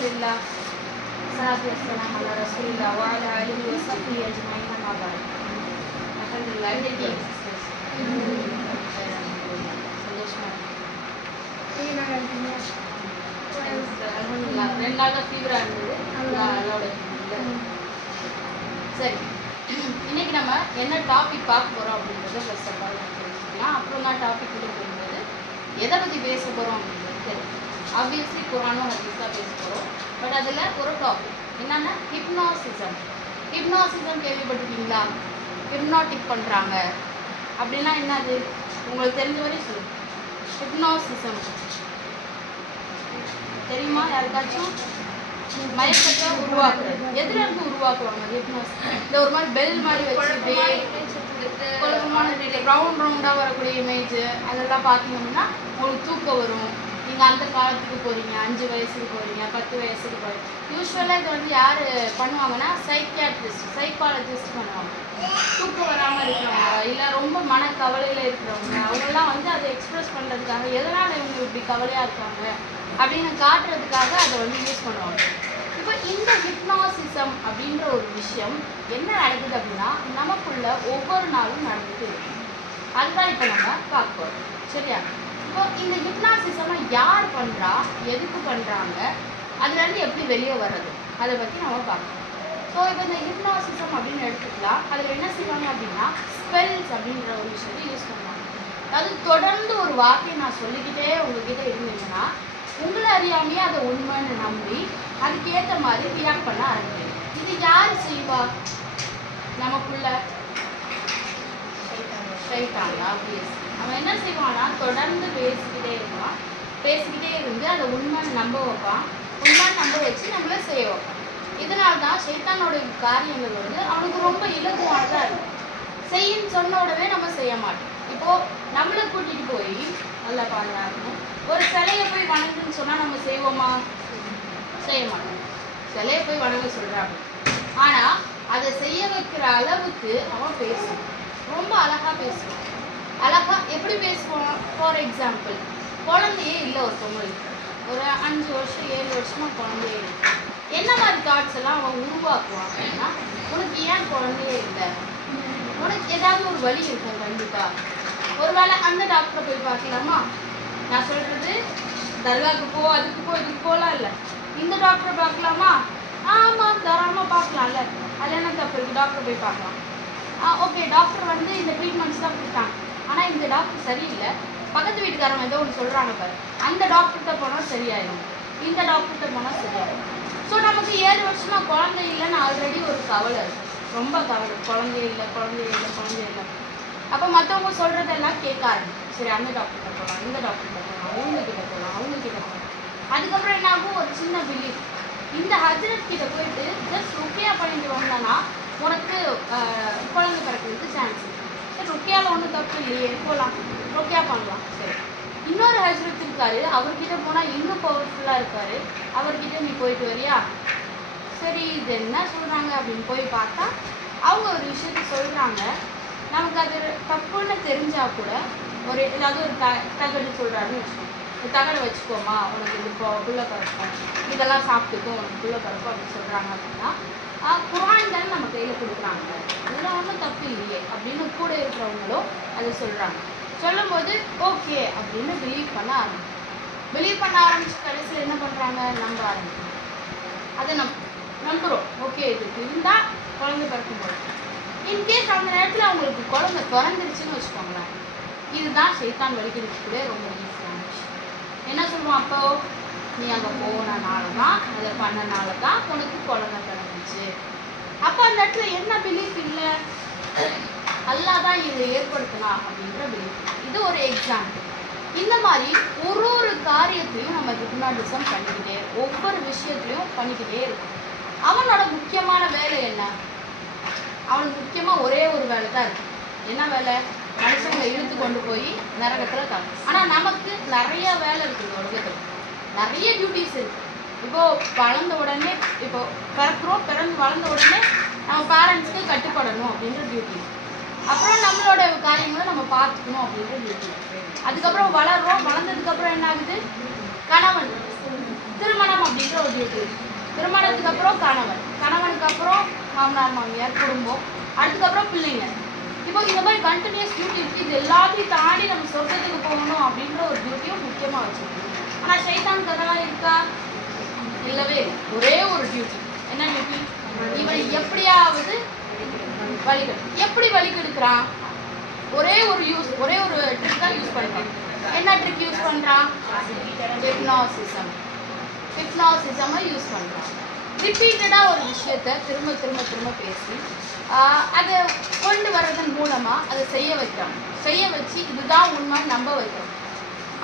لله الصلاة والسلام على رسول الله وعلى آله وصحبه أجمعين أما بعد. الحمد لله. சந்தோஷமா அல்ஹம்துலில்லாஹ். 2 நாளா ஃபீவரா இருந்தது. அதோட சரி, இன்னைக்கு நம்ம என்ன டாபிக் பார்க்க போறோம் அப்படின்றத ஃபர்ஸ்ட் ஆஃப் ஆல் தெரிஞ்சுக்கலாம். அப்புறம் தான் டாபிக் உள்ள போகும்போது எதை பற்றி பேச போகிறோம் அப்படின்றது தெரியும். ஆப்வியஸ்லி குரானும் ஹதீஸா பேச போகிறோம். பட் அதில் ஒரு டாபிக் என்னன்னா ஹிப்னாசிசம். ஹிப்னாசிசம் கேள்விப்பட்டிருக்கீங்களா? ஹிப்னாட்டிக் பண்ணுறாங்க அப்படின்னா என்னது உங்களுக்கு தெரிஞ்ச வரையும் சொல்லுங்க. ஹிப்னாசிசம் தெரியுமா யாருக்காச்சும்? மயக்கத்தை உருவாக்குறது. எதுல இருந்து உருவாக்குவாங்க ஹிப்னாசிஸ்? இந்த ஒரு மாதிரி பெல் மாதிரி வச்சு ரவுண்ட் ரவுண்டாக வரக்கூடிய இமேஜ் அதெல்லாம் பார்த்தீங்கன்னா உங்களுக்கு தூக்கம் வரும். நீங்கள் அந்த காலத்துக்கு போகிறீங்க, 5 வயசுக்கு போகிறீங்க, 10 வயசுக்கு போகிறீங்க. யூஸ்வலாக இது வந்து யார் பண்ணுவாங்கன்னா சைக்காலஜிஸ்ட் பண்ணுவாங்க. தூக்கம் வராமல் இருக்கிறவங்க இல்லை ரொம்ப மனக்கவலையில் இருக்கிறவங்க அவங்கெல்லாம் வந்து அதை எக்ஸ்ப்ரெஸ் பண்ணுறதுக்காக எதனால் இவங்க இப்படி கவலையாக இருக்காங்க அப்படின்னு காட்டுறதுக்காக அதை வந்து யூஸ் பண்ணுவாங்க. இப்போ இந்த ஹிப்னாசிசம் அப்படின்ற ஒரு விஷயம் என்ன நடக்குது அப்படின்னா நமக்குள்ள ஒவ்வொரு நாளும் நடந்துட்டு இருக்கு. அதுதான் இப்போ நம்ம பார்க்க போகிறோம். சரியா? இப்போ இந்த ஹிப்னாசிசமை யார் பண்ணுறா, எதுக்கு பண்ணுறாங்க, அதுலேருந்து எப்படி வெளியே வர்றது, அதை பற்றி நம்ம பார்க்கணும். ஸோ இப்போ இந்த ஹிப்னாசிசம் அப்படின்னு எடுத்துக்கலாம். அதில் என்ன செய்வாங்க அப்படின்னா ஸ்பெல்ஸ் அப்படின்ற ஒரு விஷயத்தை யூஸ் பண்ணுவாங்க. அதாவது தொடர்ந்து ஒரு வார்த்தையை நான் சொல்லிக்கிட்டே உங்ககிட்ட இருந்தீங்கன்னா உங்களை அறியாமையே அதை உண்மைன்னு நம்பி அதுக்கேற்ற மாதிரி ரியாக்ட் பண்ண ஆரம்பிக்கும். இது யார் செய்வா? நமக்குள்ள ஷைத்தானா? அவன் என்ன செய்வான்னா தொடர்ந்து பேசிக்கிட்டே இருப்பான். பேசிக்கிட்டே இருந்து அதை உண்மைன்னு நம்ப வைப்பான். உண்மைன்னு நம்ப வச்சு நம்மள செய்ய வைப்பான். இதனால தான் ஷைத்தானோட காரியங்கள் வந்து அவனுக்கு ரொம்ப இலகுவானதாக இருக்கும். செய்யின்னு சொன்ன உடனே நம்ம செய்ய மாட்டோம். இப்போது நம்மளை கூட்டிகிட்டு போய் நல்லா பாதுகாக்கணும். ஒரு சிலையை போய் வணங்குன்னு சொன்னால் நம்ம செய்வோமா? செய்ய மாட்டோம். சிலையை போய் வணங்க சொல்கிறாங்க. ஆனால் அதை செய்ய வைக்கிற அளவுக்கு அவன் பேசுவான். ரொம்ப அழகாக பேசுவான். அழகாக எப்படி பேசுவான்? ஃபார் எக்ஸாம்பிள், குழந்தையே இல்லை ஒருத்தவங்களுக்கு, ஒரு 5 வருஷம் 7 வருஷமாக குழந்தையே இல்லை. என்ன மாதிரி தாட்ஸ் எல்லாம் அவன் உருவாக்குவான் அப்படின்னா, உனக்கு ஏன் குழந்தையே இல்லை, உனக்கு ஏதாவது ஒரு வழி இருக்கும் கண்டிப்பாக. ஒரு வேளை அந்த டாக்டரை போய் பார்க்கலாமா? நான் சொல்கிறது தர்காவுக்கு போ, அதுக்கு போ, இதுக்கு போகலாம் இல்லை. இந்த டாக்டரை பார்க்கலாமா? ஆமாம், தாராளமாக பார்க்கலாம்ல. அது என்ன தப்பு இருக்குது? டாக்டரை போய் பார்க்கலாம். ஓகே, டாக்டர் வந்து இந்த ட்ரீட்மெண்ட்ஸ் தான் கொடுத்தாங்க, ஆனால் இந்த டாக்டர் சரியில்லை. பக்கத்து வீட்டுக்காரங்க ஏதோ ஒன்று சொல்கிறாங்க பாரு, அந்த டாக்டர்கிட்ட போனால் சரியாயிடும், இந்த டாக்டர்கிட்ட போனால் சரியாயிடும். ஸோ நமக்கு 7 வருஷமாக குழந்தை இல்லைன்னு ஆல்ரெடி ஒரு கவலை இருக்குது. ரொம்ப கவலை, குழந்தைய இல்லை குழந்தைய இல்லை குழந்தைய இல்லை. அப்போ மற்றவங்க சொல்கிறதெல்லாம் கேட்க ஆரம்பிக்கும். சரி, அந்த டாக்டர்கிட்ட போகலாம், இந்த டாக்டர்கிட்ட போகலாம், அவங்கக்கிட்ட போகலாம், அவங்கக்கிட்ட போகலாம். அதுக்கப்புறம் என்ன ஆகும்? ஒரு சின்ன பிலீஃப். இந்த ஹஜ்ரத் கிட்ட போயிட்டு ஜஸ்ட் ருக்கியா பண்ணிட்டு வந்தானா உனக்கு குழந்தை பிறக்கிறதுக்கு சான்ஸ் இருக்குது. சரி, ருக்கியாவில் ஒன்றும் தப்பு இல்லையே, போகலாம், ருக்கியா பண்ணலாம். சரி, இன்னொரு ஹஜ்ரத் இருக்காரு, அவர்கிட்ட போனால் இன்னும் பவர்ஃபுல்லாக இருக்காரு, அவர்கிட்ட நீ போயிட்டு வரியா? சரி, இது என்ன சொல்கிறாங்க அப்படின்னு போய் பார்த்தா அவங்க ஒரு விஷயத்த சொல்கிறாங்க. நமக்கு அது தப்புன்னு தெரிஞ்சால் கூட ஒரு ஏதாவது ஒரு தகடு சொல்கிறாருன்னு வச்சுக்கோங்க. இந்த தகடை வச்சுக்கோமா, உனக்கு இது புள்ள பறக்கும், இதெல்லாம் சாப்பிட்டுக்கோ, உனக்கு புள்ள பறக்கும் அப்படின்னு சொல்கிறாங்க. அப்படின்னா குரான் தானே நம்ம கையில் கொடுக்குறாங்க, இதெல்லாம் ஒன்றும் தப்பு இல்லையே அப்படின்னு கூட இருக்கிறவங்களும் அதை சொல்கிறாங்க. சொல்லும்போது ஓகே அப்படின்னு பிலீவ் பண்ண ஆரம்பிச்சு கடைசியில் என்ன பண்ணுறாங்க? நம்ப ஆரம்பிக்கணும். அதை நம்புகிறோம். ஓகே, இது இருந்தால் குழந்தை பிறக்கும்போது இன்கேஸ் அந்த நேரத்தில் அவங்களுக்கு குழந்தை பிறந்துருச்சுன்னு வச்சுக்கோங்களேன், இதுதான் ஷைத்தான் வலிக்கிறதுக்குள்ளே ரொம்ப ஈஸியான விஷயம். என்ன சொல்லுவோம்? அப்போ நீ அங்கே போனனால தான், அதை பண்ணனால தான் உனக்கு குழந்தை பிறந்துச்சு. அப்போ அந்த இடத்துல என்ன பிலீஃப் இல்லை? அல்லாஹ் தான் இதை ஏற்படுத்தலாம் அப்படின்ற பிலீஃப். இது ஒரு எக்ஸாம்பிள். இந்த மாதிரி ஒரு காரியத்தையும் நம்ம ஹிப்னாட்டிசம் பண்ணிக்கிட்டே, ஒவ்வொரு விஷயத்துலையும் பண்ணிக்கிட்டே இருக்கும். அவனோட முக்கியமான வேலை என்ன? அவனுக்கு முக்கியமாக ஒரே ஒரு வேலை தான் இருக்குது. என்ன வேலை? மனுஷங்களை இழுத்து கொண்டு போய் நரகத்தில் தான். ஆனால் நமக்கு நிறைய வேலை இருக்குது உலகத்தில், நிறைய டியூட்டிஸ் இருக்குது. இப்போது வளர்ந்த உடனே, இப்போ பிறக்கிறோம், வளர்ந்த உடனே நம்ம பேரண்ட்ஸ்க்கு கட்டுப்படணும் அப்படின்ற டியூட்டி. அப்புறம் நம்மளோட காரியங்களை நம்ம பார்த்துக்கணும் அப்படின்ற டியூட்டி. அதுக்கப்புறம் வளர்றோம், வளர்ந்ததுக்கப்புறம் என்ன ஆகுது? கணவன் திருமணம் அப்படின்ற ஒரு ஒரு டியூட்டி. திருமணத்துக்கு அப்புறம் கணவன், கணவனுக்கு அப்புறம் மாமனார் மாமியார், குடும்பம், அதுக்கப்புறம் பிள்ளைங்க. இப்போ இந்த மாதிரி கண்டினியூஸ் டியூட்டி இருக்குது. இது எல்லாத்தையும் தாண்டி நம்ம சொர்க்கத்துக்கு போகணும் அப்படின்ற ஒரு டியூட்டியும் முக்கியமாக வச்சுருக்கோம். ஆனால் சைத்தானுக்கு அதெல்லாம் இருக்கா? இல்லவே ஒரே ஒரு டியூட்டி. என்ன டியூட்டி? இவனை எப்படியாவது வழிகெடு. எப்படி வழிகெடுக்கிறான்? ஒரே ஒரு ட்ரிக் தான் யூஸ் பண்ணுறான். என்ன ட்ரிக் யூஸ் பண்ணுறான்? ஹிப்னாசிசமை யூஸ் பண்ணுறான். ரிப்பீட்டடாக ஒரு விஷயத்தை திரும்ப திரும்ப திரும்ப பேசி அதை கொண்டு வர்றதன் மூலமாக அதை செய்ய வச்சு இதுதான் உண்மை நம்ப வைக்கிறான்.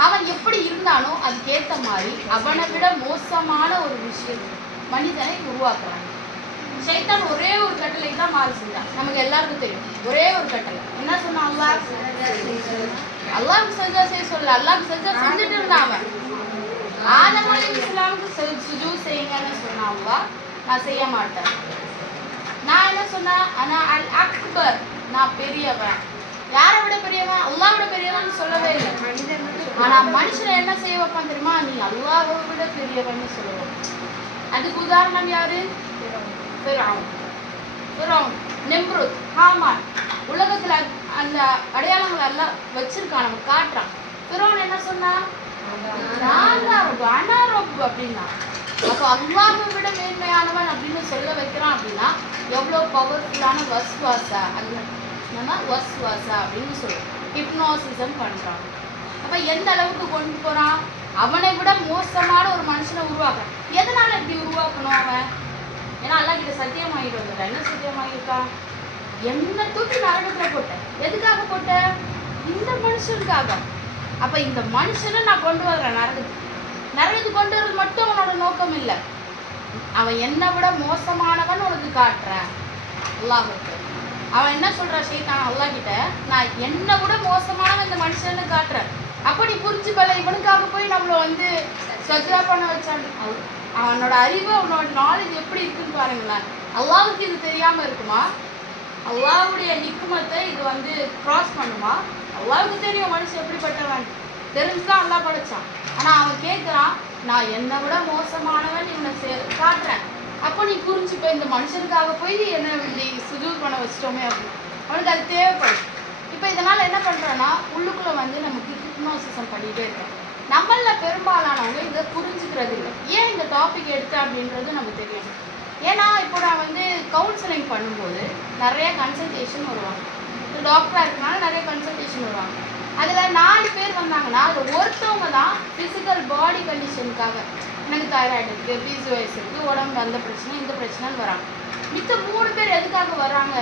அவன் எப்படி இருந்தானோ அதுக்கேற்ற மாதிரி அவனை விட மோசமான ஒரு விஷயம் மனிதனை உருவாக்குறான். சைத்தான் ஒரே ஒரு கட்டளை தான் மாறி செஞ்சான். நமக்கு எல்லாருக்கும் தெரியும். ஒரே ஒரு கட்டளை என்ன சொன்னான்? அல்லாஹ்வுக்கு சஜ்ஜா செய்ய சொல்ல. அல்லாஹ்வுக்கு சஜ்ஜா செஞ்சுட்டு இருந்தான் அவன். ஆதம் அலைஹிஸ்ஸலாமுக்கு சுஜூத் செய்யுங்கன்னு சொன்னான் அல்லாஹ். நான் செய்ய மாட்டேன். நான் என்ன சொன்னேன்? ஆனா அல் அக்பர், நான் பெரியவன். யாரை விட பெரியவன்? அல்லாஹ் விட பெரியவன் சொல்லவே இல்லை. ஆனா மனுஷனை என்ன செய்ய வைப்பான் தெரியுமா? நீ அல்லாஹ்வை விட பெரியவன் சொல்லுவான். அதுக்கு உதாரணம் யாரு? நிம்ருத், ஹாமான். உலகத்துல அந்த அடையாளங்களை எல்லாம் வச்சிருக்கான், நம்ம காட்டுறான். ஃபிரௌன் என்ன சொன்னா? அனாரப் அப்படின்னா. அப்போ அல்லாஹ்வை விட மேன்மையானவன் அப்படின்னு சொல்ல வைக்கிறான். அப்படின்னா எவ்வளோ பவர்ஃபுல்லான வஸ்வாசா, அது என்னன்னா வஸ்வாசா அப்படின்னு சொல்லுவோம். ஹிப்னோசிசம் பண்றான். அப்ப எந்த அளவுக்கு கொண்டு போறான்? அவனை விட மோசமான ஒரு மனுஷனை உருவாக்குறான். எதனால இப்படி உருவாக்கணும் அவன்? ஏன்னா அல்லாஹ் கிட்ட சத்தியமாகிட்டு வந்துட்டான். என்ன சத்தியமாகிருக்கான்? என்ன தூக்கி நரகத்துல போட்ட. எதுக்காக போட்ட? இந்த மனுஷனுக்காக. அப்ப இந்த மனுஷனை நான் கொண்டு வர்றேன் நரகத்துக்கு கொண்டு வர்றது மட்டும் அவனோட நோக்கம் இல்லை. அவன் என்னை விட மோசமானவன் உனக்கு காட்டுறேன். அல்லாஹ்வுக்கு அவன் என்ன சொல்றான் சைத்தான் அல்லாஹ் கிட்ட? நான் என்னை விட மோசமானவன் இந்த மனுஷன்னு காட்டுறேன். அப்ப நீ புரிஞ்சுக்கல, இவனுக்காக போய் நம்மள சஜ்ஜா பண்ண வச்சான். அவனோட அறிவு, அவனோட நாலேஜ் எப்படி இருக்குன்னு பாருங்களேன். அல்லாஹ்வுக்கு இது தெரியாம இருக்குமா? அல்லாஹ்வுடைய ஹிக்மத்தை இது கிராஸ் பண்ணுமா? அல்லாஹ்வுக்கு தெரியும் மனுஷன் எப்படிப்பட்டவன். தெரிஞ்சுதான் அல்லாஹ் படைச்சான். ஆனா அவன் கேட்கிறான், நான் என்னை விட மோசமானவன் இவனை காட்டுறேன். அப்போ நீ புரிஞ்சுப்ப, இந்த மனுஷனுக்காக போய் என்ன இப்படி சுஜூத் பண்ண வச்சிட்டோமே அப்படின்னு. அவனுக்கு அது தேவைப்படும். இப்போ இதனால என்ன பண்றான்னா உள்ளுக்குள்ள நமக்கு ஹிப்னோசிசம் பண்ணிட்டே இருக்கோம். நம்மள பெரும்பாலானவங்க இதை புரிஞ்சுக்கிறது இல்லை. ஏன் இந்த டாபிக் எடுத்தேன் அப்படின்றது நமக்கு தெரியும். ஏன்னா இப்போ நான் கவுன்சிலிங் பண்ணும்போது நிறைய கன்சல்டேஷன் வருவாங்க. டாக்டராக இருக்கனால நிறைய கன்சல்டேஷன் வருவாங்க. அதில் 4 பேர் வந்தாங்கன்னா அதில் ஒருத்தவங்க தான் ஃபிசிக்கல் பாடி கண்டிஷனுக்காக, எனக்கு தைராய்டு இருக்குது, பிசிஓஎஸ் இருக்குது, உடம்புல அந்த பிரச்சனை இந்த பிரச்சனைன்னு வராங்க. மித்த 3 பேர் எதுக்காக வர்றாங்க?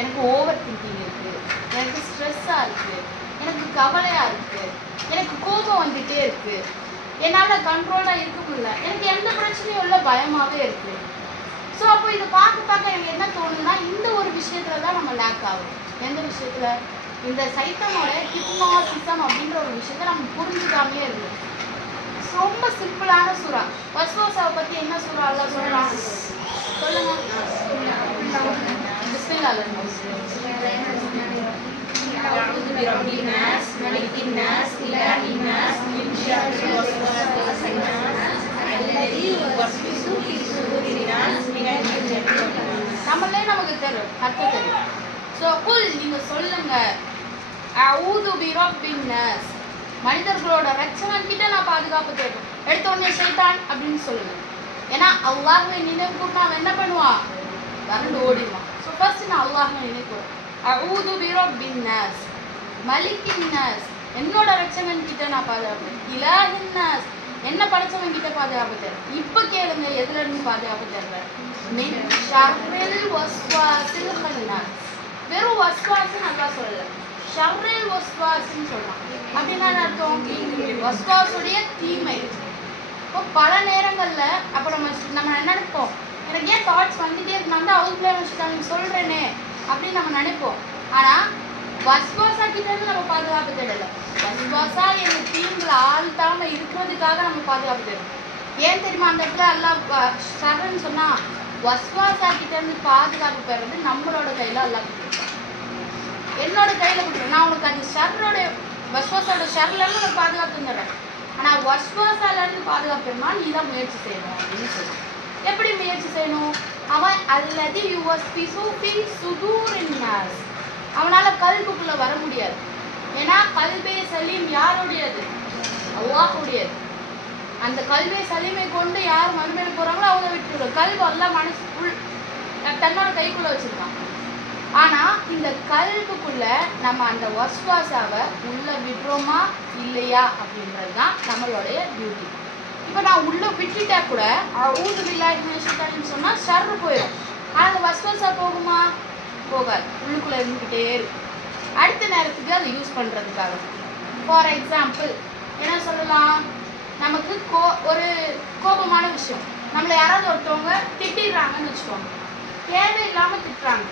எனக்கு ஓவர் திங்கிங் இருக்குது, எனக்கு ஸ்ட்ரெஸ்ஸாக இருக்குது, எனக்கு கவலையாக இருக்குது, எனக்கு கோபம் வந்துகிட்டே இருக்குது, என்னால் கண்ட்ரோலாக இருக்க முடியல, எனக்கு எந்த பிரச்சனையும் இல்லை, பயமாகவே இருக்குது. ஸோ அப்போ இதை பார்க்க எனக்கு என்ன தோணுதுன்னா, இந்த ஒரு விஷயத்துல தான் நம்ம லேக் ஆகும். எந்த விஷயத்தில்? இந்த சைத்தானோட ஹிப்னோசிசம் அப்படின்ற ஒரு விஷயத்தை நம்ம புரிஞ்சுக்காமே இருக்கும். ரொம்ப சிம்பிளான சூறா. வஸ்வாசாவை பற்றி என்ன சூறா அல்லாஹ் சொல்கிறான் சொல்லுங்க. நம்மளே நமக்கு தெரியும், அர்த்தம் தெரியும். ஸோ குல், நீங்கள் சொல்லுங்க, அஊது பிரப்பின் நாஸ், மனிதர்களோட ரட்சகன் கிட்ட நான் பாதுகாப்பு தேடும். எடுத்த உடனே ஷைத்தான் அப்படின்னு சொல்லுங்க. ஏன்னா அல்லாஹ்வை நினைவு கூப்பிட்டு அவன் என்ன பண்ணுவான்? வறண்டு ஓடிடுவான். ஸோ ஃபர்ஸ்ட் நான் அல்லாஹ்வை நினைக்கிறேன். அஊது பிரப்பின் நாஸ், மலிக்கின் நாஸ், என்னோட ரட்சகன் கிட்ட நான் பாதுகாப்பு, இலாஹின் நாஸ், என்ன படைச்சவன் கிட்ட பாதுகாப்பு தேடுறேன். இப்போ கேளுங்க, எதுல இருந்து பாதுகாப்பு தேடுறேன்? மின் ஷர்ரில் வஸ்வாசில் ஹன்னாஸ். வெறும் வஸ்வாஸ்ன்னு நல்லா சொல்லல, ஷர்ரில் வஸ்வாஸ்ன்னு சொல்லலாம். அப்படின்னா அர்த்தம் வஸ்வாஸுடைய தீமை. இப்போ பல நேரங்கள்ல அப்போ நம்ம நினைப்போம், எனக்கு ஏன் தாட்ஸ் வந்துட்டே இருக்கு, நான் தான் அவுட்லேயே வச்சுட்டாங்க சொல்றேனே அப்படின்னு நம்ம நினைப்போம். ஆனா வஸ்வாசா கிட்ட இருந்து நம்ம பாதுகாப்பு தேடல. வஸ்வாசா எங்க தீங்குல ஆழ்த்தாம இருக்கிறதுக்காக நம்ம பாதுகாப்பு தேடணும். ஏன் தெரியுமா? அந்த இடத்துல அல்லாஹ் ஷர்ன்னு சொன்னா வஸ்வாசா கிட்ட இருந்து பாதுகாப்பு பெறது நம்மளோட கையில அல்லாஹ் கொடுத்துருக்கான். என்னோட கையில கொடுத்துருக்கேன். நான் உனக்கு அந்த ஷர்ரோட வஸ்வாசோட ஷர்ல இருந்து ஒரு பாதுகாப்பு தந்துடுறேன். ஆனால் வஸ்வாசாலேருந்து பாதுகாக்கணும்னா நீ தான் முயற்சி செய்யணும் அப்படின்னு சொல்லுவான். எப்படி முயற்சி செய்யணும்? அவன் அல்லது அவனால் கல்புக்குள்ளே வர முடியாது. ஏன்னா கல்பே சலீம் யாருடையது? அல்லாஹ்வுடையது. அந்த கல்பே சலீமை கொண்டு யார் மறுமையில போகிறாங்களோ அவங்க விட்டுருவாங்க. கல்பு எல்லாம் மனசுக்குள் தன்னோட கைக்குள்ளே வச்சுருக்கான். ஆனால் இந்த கல்புக்குள்ள நம்ம அந்த வஸ்வாசாவை உள்ள விடுறோமா இல்லையா அப்படின்றது தான் நம்மளுடைய டியூட்டி. இப்போ நான் உள்ள விட்டுட்டா கூட ஊது பில்லான்னு சொன்னால் ஷர்ரு போயிடும். ஆனால் அந்த வஸ்வாசா போகுமா? போகாது. உள்ளுக்குள்ளே இருந்துக்கிட்டே இருக்கும். அடுத்த நேரத்துக்கு அதை யூஸ் பண்ணுறதுக்காக. ஃபார் எக்ஸாம்பிள் என்ன சொல்லலாம்? நமக்கு ஒரு கோபமான விஷயம், நம்மளை யாராவது ஒருத்தவங்க திட்டிடுறாங்கன்னு வச்சுக்கோங்க. தேவையில்லாமல் திட்டுறாங்க.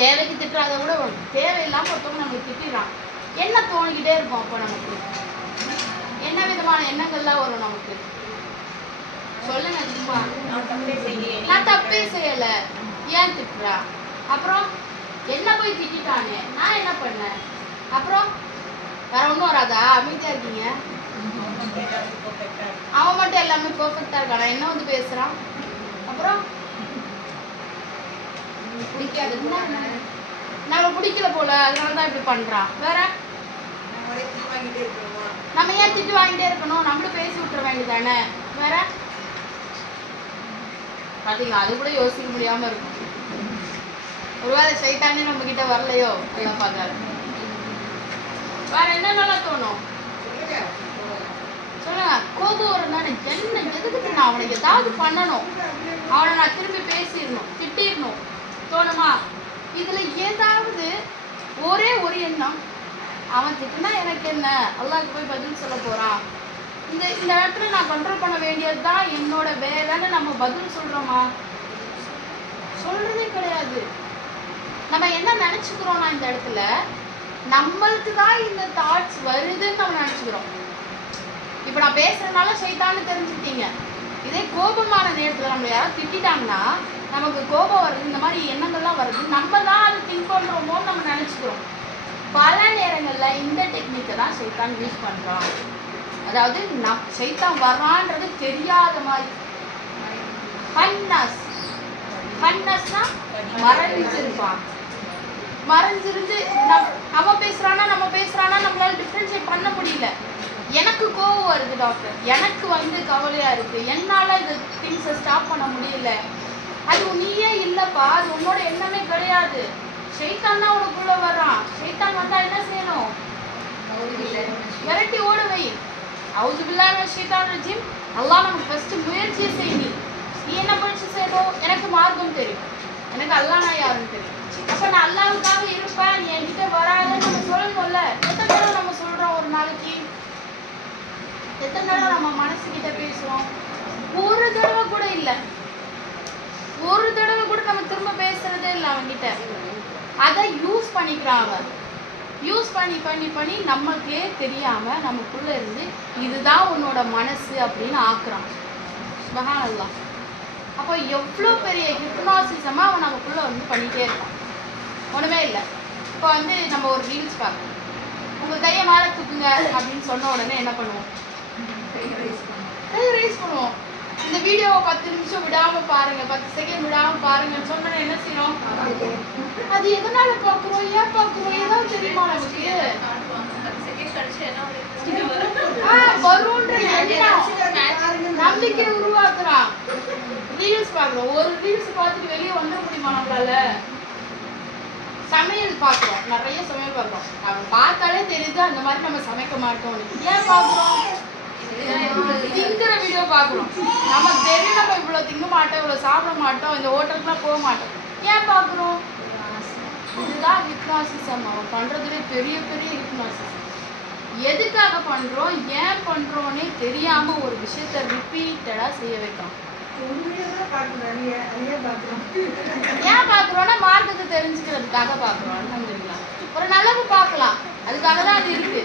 தேவைக்கு திட்டுறத விட தேவையில்லாமல் ஒருத்தவங்க நம்மளுக்கு திட்டிடுறாங்க. என்ன தோணிக்கிட்டே இருக்கும்? அப்போ நமக்கு என்ன விதமான எண்ணங்கள்லாம் வரும் நமக்கு? சொல்லுங்க. சும்மா நான் தப்பே செய்யல, ஏன் திட்டுறா? அப்புறம் என்ன போய் திட்டானே, நான் என்ன பண்ணேன்? அப்புறம் வேற ஒன்றும் வராதா? அமைதியா இருக்கீங்க. அவன் மட்டும் எல்லாமே பெர்ஃபெக்டா இருக்கானா? என்ன வந்து பேசுறான்? அப்புறம் பிடிக்காது, நம்ம பிடிக்கல போல, அதனாலதான் இப்படி பண்றான். வேற நம்ம ஏன் திட்டு வாங்கிட்டே இருக்கணும்? நம்மளும் பேசி விட்டுற வேண்டியதானே. வேற பாத்தீங்களா, அது கூட யோசிக்க முடியாம இருக்கும். ஒருவேளை சைத்தானே நம்ம கிட்ட வரலையோ? எல்லாம் பார்த்தாரு. வேற என்னென்னலாம் தோணும்? சொல்லுங்க. கோபம் வருந்தானே, என்ன எதுக்கு நான் அவனை ஏதாவது பண்ணணும், அவனை நான் திரும்பி பேசிடணும், திட்டிடணும் தோணுமா? இதுல ஏதாவது ஒரே ஒரு எண்ணம், அவன் திட்டுனா எனக்கு என்ன, அல்லாஹ்க்கு போய் பதில் சொல்ல போறான், இந்த இடத்துல நான் கண்ட்ரோல் பண்ண வேண்டியது தான் என்னோட வேலைன்னு நம்ம பதில் சொல்றோமா? சொல்றதே கிடையாது. நம்ம என்ன நினைச்சுக்கிறோம்னா, இந்த இடத்துல நம்மளுக்கு தான் இந்த தாட்ஸ் வருதுன்னு நம்ம நினைச்சுக்கிறோம். இப்ப நான் பேசுறதுனால சைத்தான்னு தெரிஞ்சுக்கிட்டீங்க. இதே கோபமான நேரத்துல நம்ம யாராவது திட்டாங்கன்னா நமக்கு கோபம் வருது, இந்த மாதிரி எண்ணங்கள்லாம் வருது, நம்ம தான் அதை திங்க் பண்றோமோன்னு நம்ம நினைச்சுக்கிறோம். பல நேரங்கள்ல இந்த டெக்னிக்கை தான் சைத்தான் யூஸ் பண்றான். அதாவது சைத்தான் வர்றான்றது தெரியாத மாதிரி. ஃபன்னஸ்னா மறைஞ்சிருப்பான். மறைஞ்சிருந்து அவன் பேசுறானா நம்ம பேசுறானா நம்மளால டிஃபரன்ஷியேட் பண்ண முடியல. எனக்கு கோவம் வருது டாக்டர், எனக்கு வந்து கவலையா இருக்கு, என்னால இந்த திங்ஸை ஸ்டாப் பண்ண முடியல. அது நீயே இல்லப்பா, அது உன்னோட எண்ணமே கிடையாது. ஷைத்தான் தான் உனக்குள்ள வர்றான். ஷைத்தான் வந்தா என்ன செய்யணும்? விரட்டி ஓட வை. அவுது பில்லாஹி மினஷ் ஷைத்தானிர் ரஜீம். அல்லாஹ் நமக்கு ஃபர்ஸ்ட் முயற்சியை செய்யணும். நீ என்ன முயற்சி செய்யணும்? எனக்கு மார்க்கம் தெரியும், எனக்கு அல்லாஹ் நான் யாருன்னு தெரியும். அப்ப நான் அல்லாஹ்வுக்காக இருப்பேன், நீ என்கிட்ட வராதுன்னு நம்ம சொல்லணும்ல. எத்தனை தடவை நம்ம சொல்றோம் ஒரு நாளைக்கு? எத்தனை தடவை நம்ம மனசுகிட்ட பேசுறோம்? ஒரு தடவை கூட இல்லை. ஒரு தடவை கூட நம்ம திரும்ப பேசுறதே இல்லை அவன்கிட்ட. அதை யூஸ் பண்ணிக்கிறாங்க. யூஸ் பண்ணி பண்ணி பண்ணி நமக்கே தெரியாம நமக்குள்ள இருந்து இதுதான் உன்னோட மனசு அப்படின்னு ஆக்குறான். சுப்ஹானல்லாஹ். அப்போ எவ்வளோ பெரிய ஹிப்னாசிசமா அவன் நமக்குள்ள வந்து பண்ணிட்டே இருக்கான். ஒண்ணுமே இல்லை. இப்போ வந்து நம்ம ஒரு ரீல்ஸ் பார்க்கணும், உங்க கையை மேலே தூக்குங்க அப்படின்னு சொன்ன உடனே என்ன பண்ணுவோம்? கை ரைஸ் பண்ணுவோம். இந்த வீடியோவை 10 நிமிஷம் விடாம பாருங்க, 10 செகண்ட் விடாம பாருங்கன்னு சொன்னா என்ன செய்யணும்? அது எதனால பாக்குறோம், ஏன் பாக்குறோம், ஏதாவது தெரியுமா நமக்கு? வரும்ன்ற நம்பிக்கை உருவாக்குறான். ரீல்ஸ் பாக்குறோம். ஒரு ரீல்ஸ் பார்த்துட்டு வெளியே வந்துட முடியுமா நம்மளால? சமையல் பாக்குறோம், நிறைய சமையல் பாக்குறோம். நம்ம பார்த்தாலே தெரியுது அந்த மாதிரி நம்ம சமைக்க மாட்டோம். ஏன் பாக்குறோம்? திங்கிற வீடியோ பாக்குறோம். நமக்கு தெரியும் நம்ம இவ்வளவு திங்க மாட்டோம், இவ்வளவு சாப்பிட மாட்டோம், இந்த ஹோட்டலுக்குலாம் போக மாட்டோம். ஏன் பாக்குறோம்? இதுதான் ஹிப்னாசிசம். அவன் பண்றதுலே பெரிய பெரிய ஹிப்னாசிசம். எதுக்காக பண்றோம், ஏன் பண்றோம்னே தெரியாம ஒரு விஷயத்த ரிப்பீட்டடா செய்ய வைக்கிறோம். ஏன் பாக்குறோம்னா மார்க்கத்தை தெரிஞ்சுக்கிறதுக்காக பாக்குறோம். அல்ஹம்துலில்லாஹ். ஒரு நல்லது பார்க்கலாம், அதுக்காக தான் அது இருக்கு.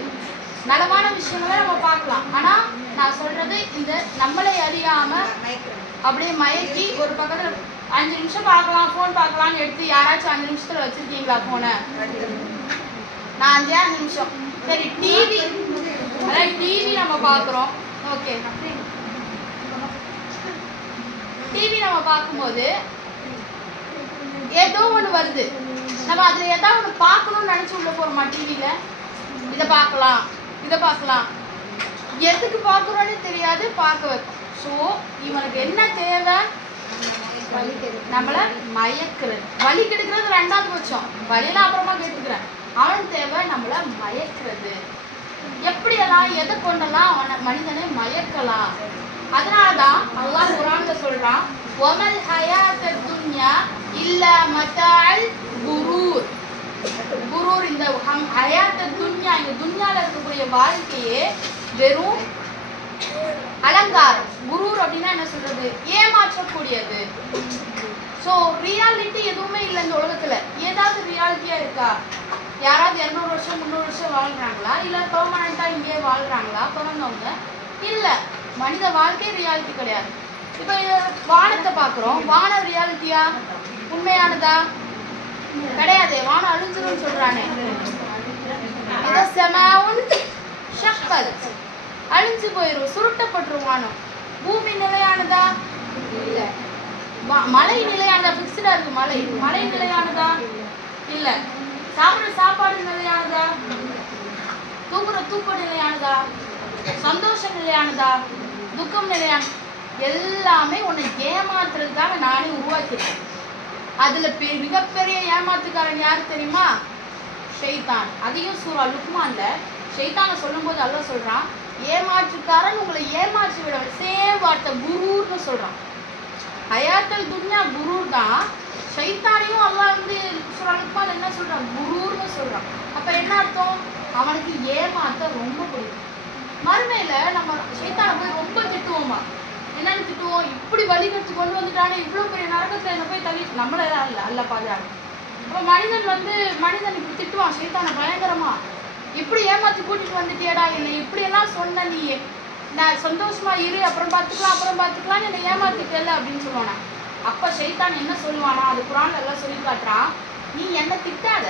நலமான விஷயங்களை நம்ம பார்க்கலாம். ஆனா நான் சொல்றது, இந்த நம்மளை அறியாம அப்படியே மயக்கி ஒரு பக்கத்துல 5 நிமிஷம் பார்க்கலாம், போன் பார்க்கலாம்னு எடுத்து யாராச்சும் 5 நிமிஷத்துல வச்சிருக்கீங்களா போனை? நான் 5 நிமிஷம். சரி, டிவி அதாவது டிவி நம்ம பார்க்குறோம். ஓகே, டிவி நம்ம பார்க்கும்போது ஏதோ ஒன்று வருது, நம்ம அதில் ஏதாவது ஒன்று பார்க்கணும்னு நினச்சி உள்ள போகிறோமா? டிவியில் இதை பார்க்கலாம், இதை பார்க்கலாம், எதுக்கு பார்க்குறோன்னு தெரியாது, பார்க்க வைப்போம். ஸோ இவனுக்கு என்ன தேவை? நம்மளை மயக்கிறது. வலி கெடுக்கிறது ரெண்டாவது பட்சம், வலியெல்லாம் அப்புறமா கேட்டுக்கிறேன். அவன் தேவை நம்மளை மயக்கிறது. எப்படியெல்லாம் எதை கொண்டெல்லாம் அவனை மனிதனை மயக்கலாம். அதனாலதான் அல்லாஹ் குர்ஆன்ல சொல்றான், வமல் ஹயாத்தத் துன்யா இல்லா மதால் குரூர். குரூர், இந்த ஹயாத்தத் துன்யா, இந்த துன்யால இருக்கக்கூடிய வாழ்க்கையே வெறும் அலங்காரம். குரூர் அப்படின்னா என்ன சொல்றது? ஏமாற்றக்கூடியது. ஸோ ரியாலிட்டி எதுவுமே இல்லை இந்த உலகத்துல. ஏதாவது ரியாலிட்டியா இருக்கா? யாராவது 200 வருஷம் 300 வருஷம் வாழ்றாங்களா? இல்லை பெர்மனண்டா இங்கேயே வாழ்றாங்களா பிறந்தவங்க? இல்லை, மனித வாழ்க்கை ரியாலிட்டி கிடையாது. இப்போ வானத்தை பார்க்குறோம், வானம் ரியாலிட்டியா? உண்மையானதா? கிடையாது. வானம் அழிஞ்சிரும்னு சொல்றானே, ஏதோ செமாவுன் ஷக்கல், அழிஞ்சு போயிடும், சுருட்டப்பட்டுரும் வானம். பூமி நிலையானதா? இல்லை. மழை நிலையானதா? ஃபிக்ஸ்டா இருக்கு மழை. மழை நிலையானதா? இல்லை. சாப்பிட்ற சாப்பாடு நிலையானதா? தூங்குற தூக்கம் நிலையானதா? சந்தோஷம் நிலையானதா? துக்கம் நிலையான? எல்லாமே உன்னை ஏமாத்துறதுக்காக நானே உருவாக்கிட்டேன். அதுல மிகப்பெரிய ஏமாத்துக்காரன் யாரு தெரியுமா? ஷைத்தான். அதையும் சூரா லுக்மான்ல ஷைத்தானை சொல்லும்போது அல்லாஹ் சொல்றான், ஏமாற்றுக்காரன் உங்களை ஏமாற்றி விட. சேம் வார்த்தை குரூர்னு சொல்றான். ஹயாத்தல் துன்யா குரூர் தான். ஷைத்தானையும் அல்லாஹ் வந்து சூரா லுக்மான்ல என்ன சொல்றான்? குரூர்னு சொல்றான். அப்ப என்ன அர்த்தம்? அவனுக்கு ஏமாத்த ரொம்ப பிடிக்கும். மறுமையில நம்ம ஷைத்தானை போய் ரொம்ப திட்டுவோமா? என்னன்னு திட்டுவோம்? இப்படி வழிகட்டு கொண்டு வந்துட்டானே, இவ்வளவு பெரிய நரகத்துல என்ன போய் தள்ளி, நம்மளதான் இல்லை அல்ல பாதுகாப்பு. அப்ப மனிதன் இப்படி திட்டுவான் ஷைத்தானை பயங்கரமா. இப்படி ஏமாத்தி கூட்டிட்டு வந்துட்டியடா, என்னை இப்படி எல்லாம் சொன்ன நீ, நான் சந்தோஷமா இரு, அப்புறம் பார்த்துக்கலாம் என்னை ஏமாத்திட்டல அப்படின்னு சொல்லுவானா. அப்ப ஷைத்தான் என்ன சொல்லுவானா? அது குர்ஆன்ல எல்லாம் சொல்லி காட்டுறான், நீ என்ன திட்டாத,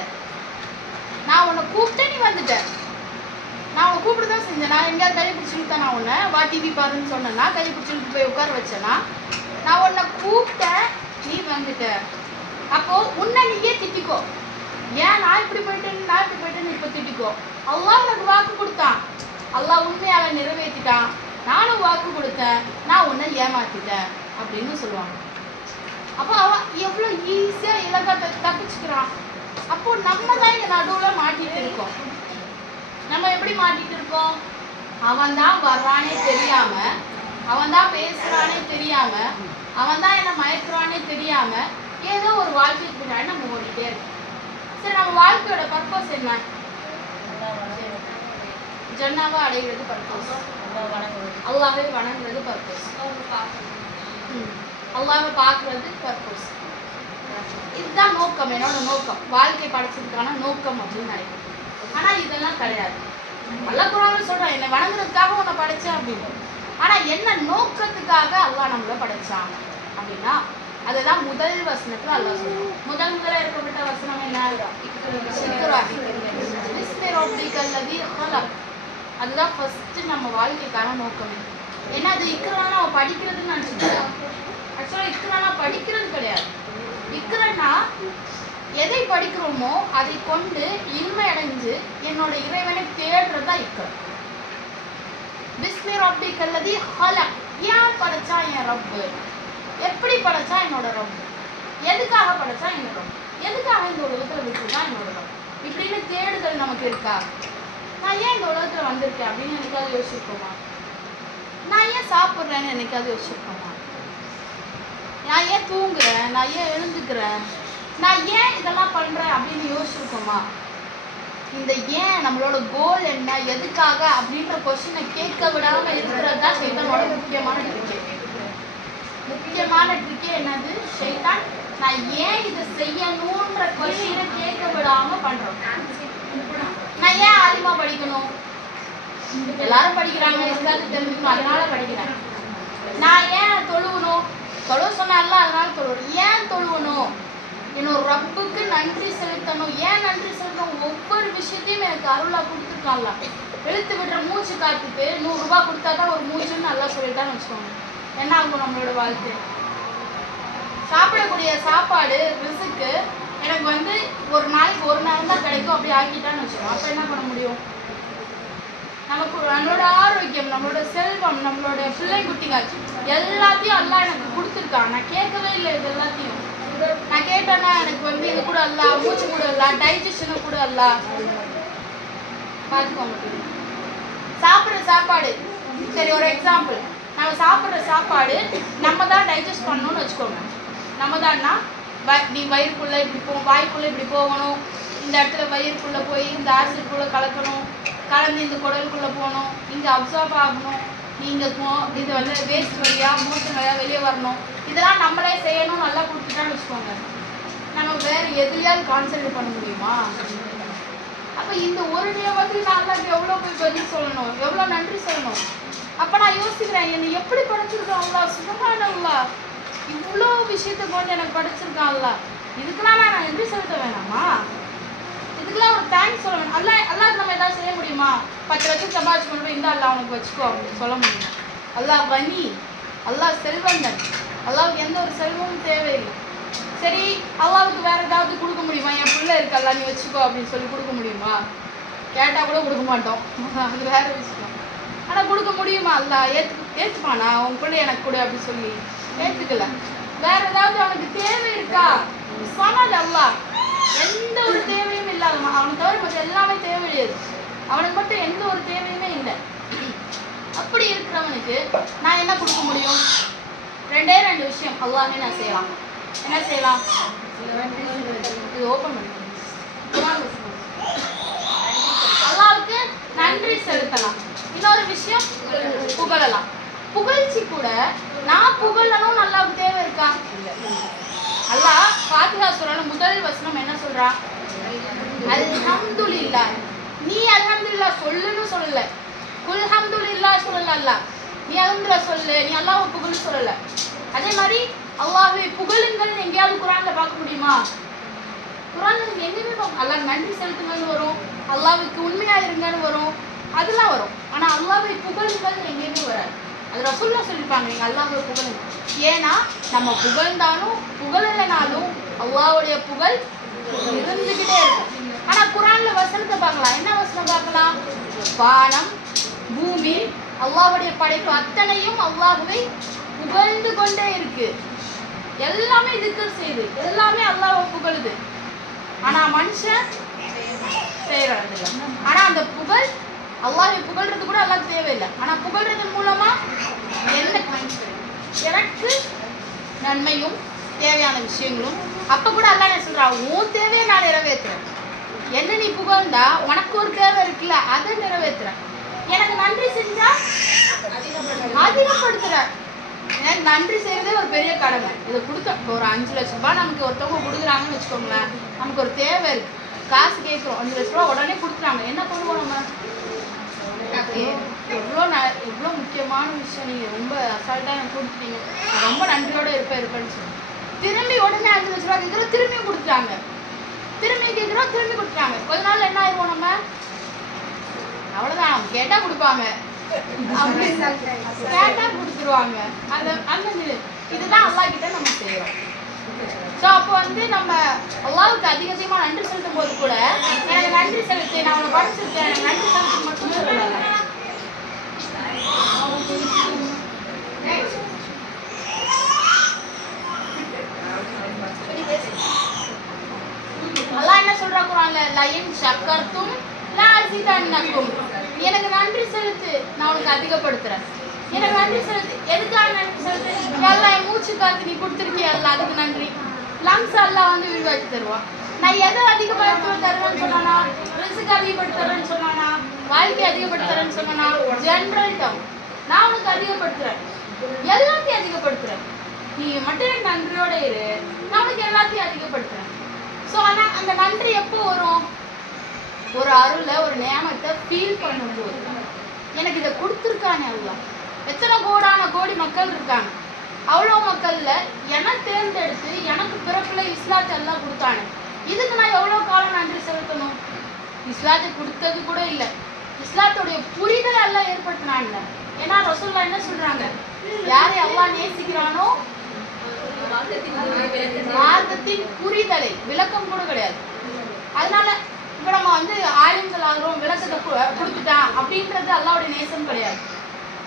நான் உன்னை கூப்பிட்டேன், நீ வந்துட்ட, நான் உன்னை கூப்பிட்டு தான் செஞ்சேன். நான் எங்கேயாவது கை பிடிச்சிருத்தேன், நான் உன்னை வா டிவி பாருன்னு சொன்னேன்னா கை பிடிச்சிட்டு போய் உட்கார வச்சேன்னா, நான் உன்னை கூப்பிட்டேன், நீ வந்துட்ட. அப்போ உன்னை நீயே திட்டிக்கோ. ஏன் நான் இப்படி போயிட்டேன்னு இப்ப திட்டிக்கோ. அல்லாஹ் உனக்கு வாக்கு கொடுத்தான், அல்லாஹ் உண்மையால நிறைவேற்றிட்டான், நானும் வாக்கு கொடுத்தேன், நான் உன்னை ஏமாத்திட்டேன் அப்படின்னு சொல்லுவாங்க. அப்போ அவன் எவ்வளவு ஈஸியா இலக்கா தப்பிச்சுக்கிறான். அப்போ நம்ம தான் இந்த நடுவுல மாட்டிட்டு இருக்கோம். நம்ம எப்படி மாட்டிட்டு இருக்கோம்? அவன் தான் வர்றானே தெரியாம, அவன் தான் பேசுறானே தெரியாம, அவன் தான் என்ன மயக்குறானே தெரியாம ஏதோ ஒரு வாழ்க்கைக்கு பின்னாடி நம்ம ஓடிட்டே இருக்கோம். சரி, நம்ம வாழ்க்கையோட பர்பஸ் என்ன? ஜன்னாவை அடைகிறது பர்பஸ், அல்லாஹ்வை வணங்குறது பர்பஸ், அல்லாஹ்வை பார்க்கறது பர்பஸ். இதுதான் நோக்கம், என்னோட நோக்கம், வாழ்க்கை படைச்சதுக்கான நோக்கம் அப்படின்னு நினைக்கிறேன். ஆனா இதெல்லாம் கிடையாது. அல்லாஹ் குர்ஆன்ல சொல்றான், என்னை வணங்குறதுக்காக உன்னை படைச்சேன் அப்படின்னு. ஆனா என்ன நோக்கத்துக்காக அல்லாஹ் நம்மள படைச்சான் அப்படின்னா, அதுதான் முதல் வசனத்துல அல்லாஹ் சொல்றான். முதல்ல இருக்கப்பட்ட வசனம் என்ன? அதுதான் ஃபர்ஸ்ட் நம்ம வாழ்க்கைக்கான நோக்கமே. ஏன்னா அது இக்ரானா படிக்கிறதுன்னு நினைச்சுட்டோம். ஆக்சுவலா இக்ரானா படிக்கிறது கிடையாது. இக்ரானா எதை படிக்கிறோமோ அதை கொண்டு இன்மை அடைஞ்சு என்னோட இறைவனை தேடுறது தான் இக்ரா. பிஸ்மி ரப்பிக்கல்லதி ஹலக். ஏன் படைச்சா என் ரப்பு? எப்படி படைச்சா என்னோட ரப்பு? எதுக்காக படைச்சா என்னோட ரப்பு? எதுக்காக இந்த உலகத்துல விட்டுதான் என்னோட ரப்பு? இப்படின்னு தேடுதல் நமக்கு இருக்கா? நான் ஏன் இந்த உலகத்துல வந்திருக்கேன் அப்படின்னு என்னைக்காவது யோசிச்சிருக்கோமா? நான் ஏன் சாப்பிட்றேன்னு என்னைக்காவது யோசிச்சிருக்கோமா? நான் ஏன் தூங்குறேன், நான் ஏன் எழுந்துக்கிறேன், நான் ஏன் இதெல்லாம் பண்றேன் அப்படின்னு யோசிச்சிருக்கோமா? இந்த ஏன், நம்மளோட கோல் என்ன, எதுக்காக அப்படின்ற கொஸ்டினை கேட்க விடாம இருக்கிறது தான் ஷைத்தானோட முக்கியமான ட்ரிக்கே. முக்கியமான ட்ரிக்கே என்னது? ஷைத்தான் நான் ஏன் இதை செய்யணும்ன்ற கொஸ்டினை கேட்க விடாம பண்றோம். நான் ஏன் ஆலிமா படிக்கணும்? எல்லாரும் படிக்கிறாங்க, எல்லாரும் தெரிஞ்சுக்கணும், அதனால படிக்கிறேன். நான் ஏன் தொழுவணும்? தொழுவ சொன்னால அதனால தொழுவணும். ஏன் தொழுவணும்? என்னோட ரப்புக்கு நன்றி செலுத்தணும். ஏன் நன்றி செலுத்தணும்? ஒவ்வொரு விஷயத்தையும் எனக்கு அருளா கொடுத்துருக்கான்ல. இழுத்து விடுற மூச்சு காத்துக்கு 100 ரூபாய் கொடுத்தா தான் ஒரு மூச்சுன்னு நல்லா சொல்லிட்டான்னு வச்சுக்கோங்க. என்ன ஆகும் நம்மளோட வாழ்க்கை? சாப்பிடக்கூடிய சாப்பாடு ரிஸ்க்கு எனக்கு வந்து ஒரு நாளைக்கு 1 நேரம் தான் கிடைக்கும், அப்படி ஆக்கிட்டான்னு வச்சுக்கோங்க. அப்போ என்ன பண்ண முடியும்? நமக்கு நம்மளோட ஆரோக்கியம், நம்மளோட செல்வம், நம்மளோட பிள்ளை குட்டிகள் எல்லாத்தையும் எல்லாம் எனக்கு கொடுத்துருக்கான். நான் கேட்கவே இல்லை. இது எல்லாத்தையும் நான் கேட்டேன்னா எனக்கு வந்து இது கூட அல்ல, மூச்சு கூட இல்ல, டைஜஷனு கூட இல்ல. பார்த்துக்கோங்க. சாப்பிட்ற சாப்பாடு, சரி ஒரு எக்ஸாம்பிள், நம்ம சாப்பிட்ற சாப்பாடு நம்ம தான் டைஜஸ்ட் பண்ணணும்னு வச்சுக்கோங்க. நம்ம தான்னா நீ வயிறுக்குள்ளே இப்படி வாய்க்குள்ளே இப்படி போகணும், இந்த இடத்துல வயிறுக்குள்ளே போய் இந்த ஆசிட்குள்ளே கலக்கணும், கலந்து இந்த குடலுக்குள்ளே போகணும், இங்கே அப்சார்ப் ஆகணும், நீங்கள் இது வந்து வேஸ்ட் வழியாக மோஷன் வழியாக வெளியே வரணும். இதெல்லாம் நம்மளே செய்யணும். நல்லா கொடுத்துட்டான்னு வச்சுக்கோங்க. நம்ம வேறு எதுலையாவது கான்சன்ட்ரேட் பண்ண முடியுமா? அப்போ இந்த ஒரு நியமத்துக்கு நான் எல்லாம் எவ்வளோ போய் பதில் சொல்லணும், எவ்வளோ நன்றி சொல்லணும். அப்போ நான் யோசிக்கிறேன், என்னை எப்படி படைச்சிருக்காங்களா, சுகமானவங்களா, இவ்வளோ விஷயத்தை கொண்டு எனக்கு படைச்சிருக்காங்களா, இதுக்கெல்லாம் நான் நன்றி செலுத்த வேணாமா? இதுக்கெல்லாம் ஒரு தேங்க்ஸ் சொல்ல வேணும். அல்லாஹ் நம்ம ஏதாவது செய்ய முடியுமா? 10 லட்சம் சம்பாதிச்சு கொண்டு போய் இந்த அல்லா அவனுக்கு வச்சுக்கோ அப்படின்னு சொல்ல முடியுமா? அல்லாஹ் கனி, அல்லாஹ் செல்வந்தன், அல்லாவுக்கு எந்த ஒரு செல்வமும் தேவையில்லை. சரி, அல்லாவுக்கு வேற ஏதாவது கொடுக்க முடியுமா? என் பிள்ளை இருக்கல்லா நீ வச்சுக்கோ அப்படின்னு சொல்லி கொடுக்க முடியுமா? கேட்டால் கூட கொடுக்க மாட்டோம், அது வேற விஷயம். ஆனால் கொடுக்க முடியுமா? அல்லா ஏற்றுப்பானா உன் பிள்ளை எனக்கு கொடு அப்படின்னு சொல்லி? ஏற்றுக்கல. வேற ஏதாவது அவனுக்கு தேவை இருக்கா? சொன்னது அல்லா எந்த ஒரு தேவையும் இல்லாதமா, அவனுக்கு தவிர மற்ற எல்லாமே தேவையில்லையாது. அவனுக்கு மட்டும் எந்த ஒரு தேவையுமே இல்லை. அப்படி இருக்கிறவனுக்கு நான் என்ன கொடுக்க முடியும்? 2 விஷயம் அல்லாமே நான் செய்யலாம். என்ன செய்யலாம்? இது ஓப்பன் பண்ணி அல்லாவுக்கு நன்றி செலுத்தலாம். இன்னொரு விஷயம் புகழலாம். புகழ்ச்சி கூட நான் புகழணும் அல்லாவுக்கு தேவை இருக்கா? அல்லாஹ் ஃபாத்திஹா சூரால முதல் வசனம் என்ன சொல்றா? அல்ஹம்துலில்லாஹ். நீ அல்ஹம்துலில்லாஹ் சொல்லுன்னு சொல்லல, குல் ஹம்துலில்லாஹ் சொல்லல. அல்லாஹ் நீ அல்ஹம்துலில்லாஹ் சொல்லு, நீ அல்லாஹ்வை புகழ் சொல்லல. அதே மாதிரி அல்லாஹ்வை புகழுங்கள் எங்கேயாவது குர்ஆன்ல பார்க்க முடியுமா? குர்ஆன்ல எங்கேயுமே அல்லாஹ் நன்றி செலுத்துங்கன்னு வரும், அல்லாஹ்வுக்கு உண்மையா இருங்கன்னு வரும், அதெல்லாம் வரும். ஆனா அல்லாஹ்வை புகழுங்கள் எங்கேயுமே வராது. அது ரசூலுல்லாஹ் சொல்லிருப்பாங்க, நீங்க அல்லாஹ்வை புகழுங்க. ஏன்னா நம்ம புகழ்ந்தாலும் புகழலைனாலும் அல்லாஹ்வுடைய புகழ் இருந்துகிட்டே இருக்கும். ஆனா குர்ஆன்ல வசனத்தை பார்க்கலாம். என்ன வசனம் பார்க்கலாம்? வானம் பூமி அல்லாஹ்வுடைய படைப்பு அத்தனையும் அல்லாஹ்வை புகழ்ந்து கொண்டே இருக்கு. எல்லாமே திக்ர் செய்யுது, எல்லாமே அல்லாஹ்வை புகழுது. ஆனா மனுஷன் செய்யறது. ஆனா அந்த புகழ் அல்லாஹ்வை புகழ்றது கூட அல்லாஹ்க்கு தேவையில்லை. ஆனா புகழ்றது மூலமா எனக்கு நன்மையும் தேவையான விஷயங்களும். அப்ப கூட அல்லாஹ் என்ன சொல்றா? உன் தேவையை நான் நிறைவேற்றுறேன். என்ன நீ புகழ்ந்தா உனக்கு ஒரு தேவை இருக்குல்ல, அதை நிறைவேற்றுறேன். எனக்கு நன்றி செஞ்சா அதிகப்படுத்துற. எனக்கு நன்றி செய்யறதே ஒரு பெரிய கடமை. இதை கொடுக்க ஒரு 5 லட்ச ரூபாய் நமக்கு ஒருத்தவங்க கொடுக்குறாங்கன்னு வச்சுக்கோங்களேன். நமக்கு ஒரு தேவை இருக்கு, காசு கேட்குறோம், 5 லட்ச ரூபா உடனே கொடுக்குறாங்க. என்ன பண்ணுவோம் நம்ம? எவ்வளோ முக்கியமான விஷயம், நீங்கள் ரொம்ப அசால்ட்டாக எனக்கு கொடுத்துட்டீங்க, நான் ரொம்ப நன்றியோடு இருப்பேன்னு சொல்லி திரும்பி உடனே 5 லட்ச ரூபா கேட்குறோம், திரும்பியும் கொடுத்துட்டாங்க, திரும்பி கேட்குறோம், திரும்பி கொடுத்துட்டாங்க. கொஞ்ச நாள் என்ன ஆயிடுவோம் நம்ம? அவ்வளோதான், கேட்டால் கொடுப்பாங்க, கேட்டால் கொடுத்துருவாங்க. இதுதான் அல்லாஹ் கிட்ட நம்ம செய்கிறோம். ஸோ அப்போ வந்து நம்ம அல்லாஹ்வுக்கு அதிகமாக நன்றி செலுத்தும் போது கூட எனக்கு நன்றி செலுத்து, நான் அவனை படிச்சிருக்கேன், எனக்கு நன்றி செலுத்து மட்டுமே சொல்லலை. அல்லாஹ் என்ன சொல்றா குர்ஆன்ல? லயின் ஷக்கர்தும் லஅஸிதன்னகும். எனக்கு நன்றி செலுத்து, நான் உனக்கு அதிகப்படுத்துறேன். எனக்கு நன்றி செலுத்து. எதுக்காக நன்றி செலுத்து? அல்லாஹ் மூச்சு காத்து நீ கொடுத்துருக்கிய, அல்லாஹ் அதுக்கு நன்றி. லங்ஸ் அல்லாஹ் வந்து விரிவாக்கி தருவான். நான் எதை அதிகப்படுத்த தருவேன்னு சொன்னானா? ரிஸ்க் அதிகப்படுத்த தருவேன்னு சொன்னானா? வாழ்க்கை அதிகப்படுத்த தருவேன்னு சொன்னானா? ஜென்ரல் டேர்ம் நான் உனக்கு அதிகப்படுத்துறேன், எல்லாத்தையும் அதிகப்படுத்துறேன். நீ மட்டும் எனக்கு நன்றியோட இரு, நான் உனக்கு எல்லாத்தையும் அதிகப்படுத்துறேன். ஸோ ஆனால் அந்த நன்றி எப்போ வரும்? ஒரு அருளை, ஒரு நியமத்தை ஃபீல் பண்ணும்போது. எனக்கு இதை கொடுத்துருக்கானே அல்லாஹ். எத்தனை கோடான கோடி மக்கள் இருக்காங்க, அவ்வளோ மக்கள்ல உலகத்துல என தேர்ந்தெடுத்து எனக்கு பிறப்புல இஸ்லாத்தை எல்லாம் கொடுத்தானே, இதுக்கு நான் எவ்வளவு காலம் நன்றி செலுத்தணும்? இஸ்லாத்தை கொடுத்தது கூட இல்லை, இஸ்லாத்துடைய புரிதல் எல்லாம் ஏற்படுத்தினான்ல. ஏன்னா ரசூலுல்லாஹ் என்ன சொல்றாங்க, யாரை அல்லாஹ் நேசிக்கிறானோ மார்க்கத்தின் புரிதலை, விளக்கம் கூட கிடையாது. அதனால இப்ப நம்ம ஆயுங்கள் ஆகிறோம், விளக்கத்தை கொடுத்துட்டான் அப்படின்றது அல்லாஹ்வுடைய நேசம் கிடையாது.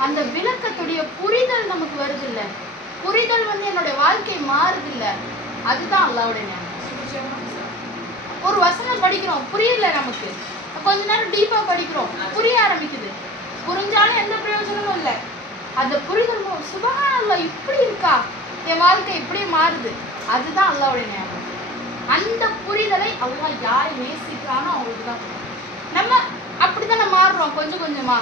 அந்த விளக்கத்துடைய புரிதல் நமக்கு வருது இல்ல, புரிதல் என்னுடைய வாழ்க்கை மாறுது இல்ல, அதுதான் அல்லாஹ்வுடைய நேசம். ஒரு வசனம் படிக்கிறோம், புரியல, நமக்கு கொஞ்ச நேரம் டீப்பா படிக்கிறோம், புரிய ஆரம்பிக்குது, புரிஞ்சாலும் எந்த பிரயோஜனமும் இல்லை. அந்த புரிதல் சுபஹானல்லாஹ் இப்படி இருக்கா, என் வாழ்க்கை இப்படி மாறுது, அதுதான் அல்லாஹ்வுடைய நேசம். அந்த புரிதலை அல்லாஹ் யாரை நேசிக்கிறானோ அவங்களுக்கு தான். நம்ம அப்படித்தானே மாறுறோம், கொஞ்சம் கொஞ்சமா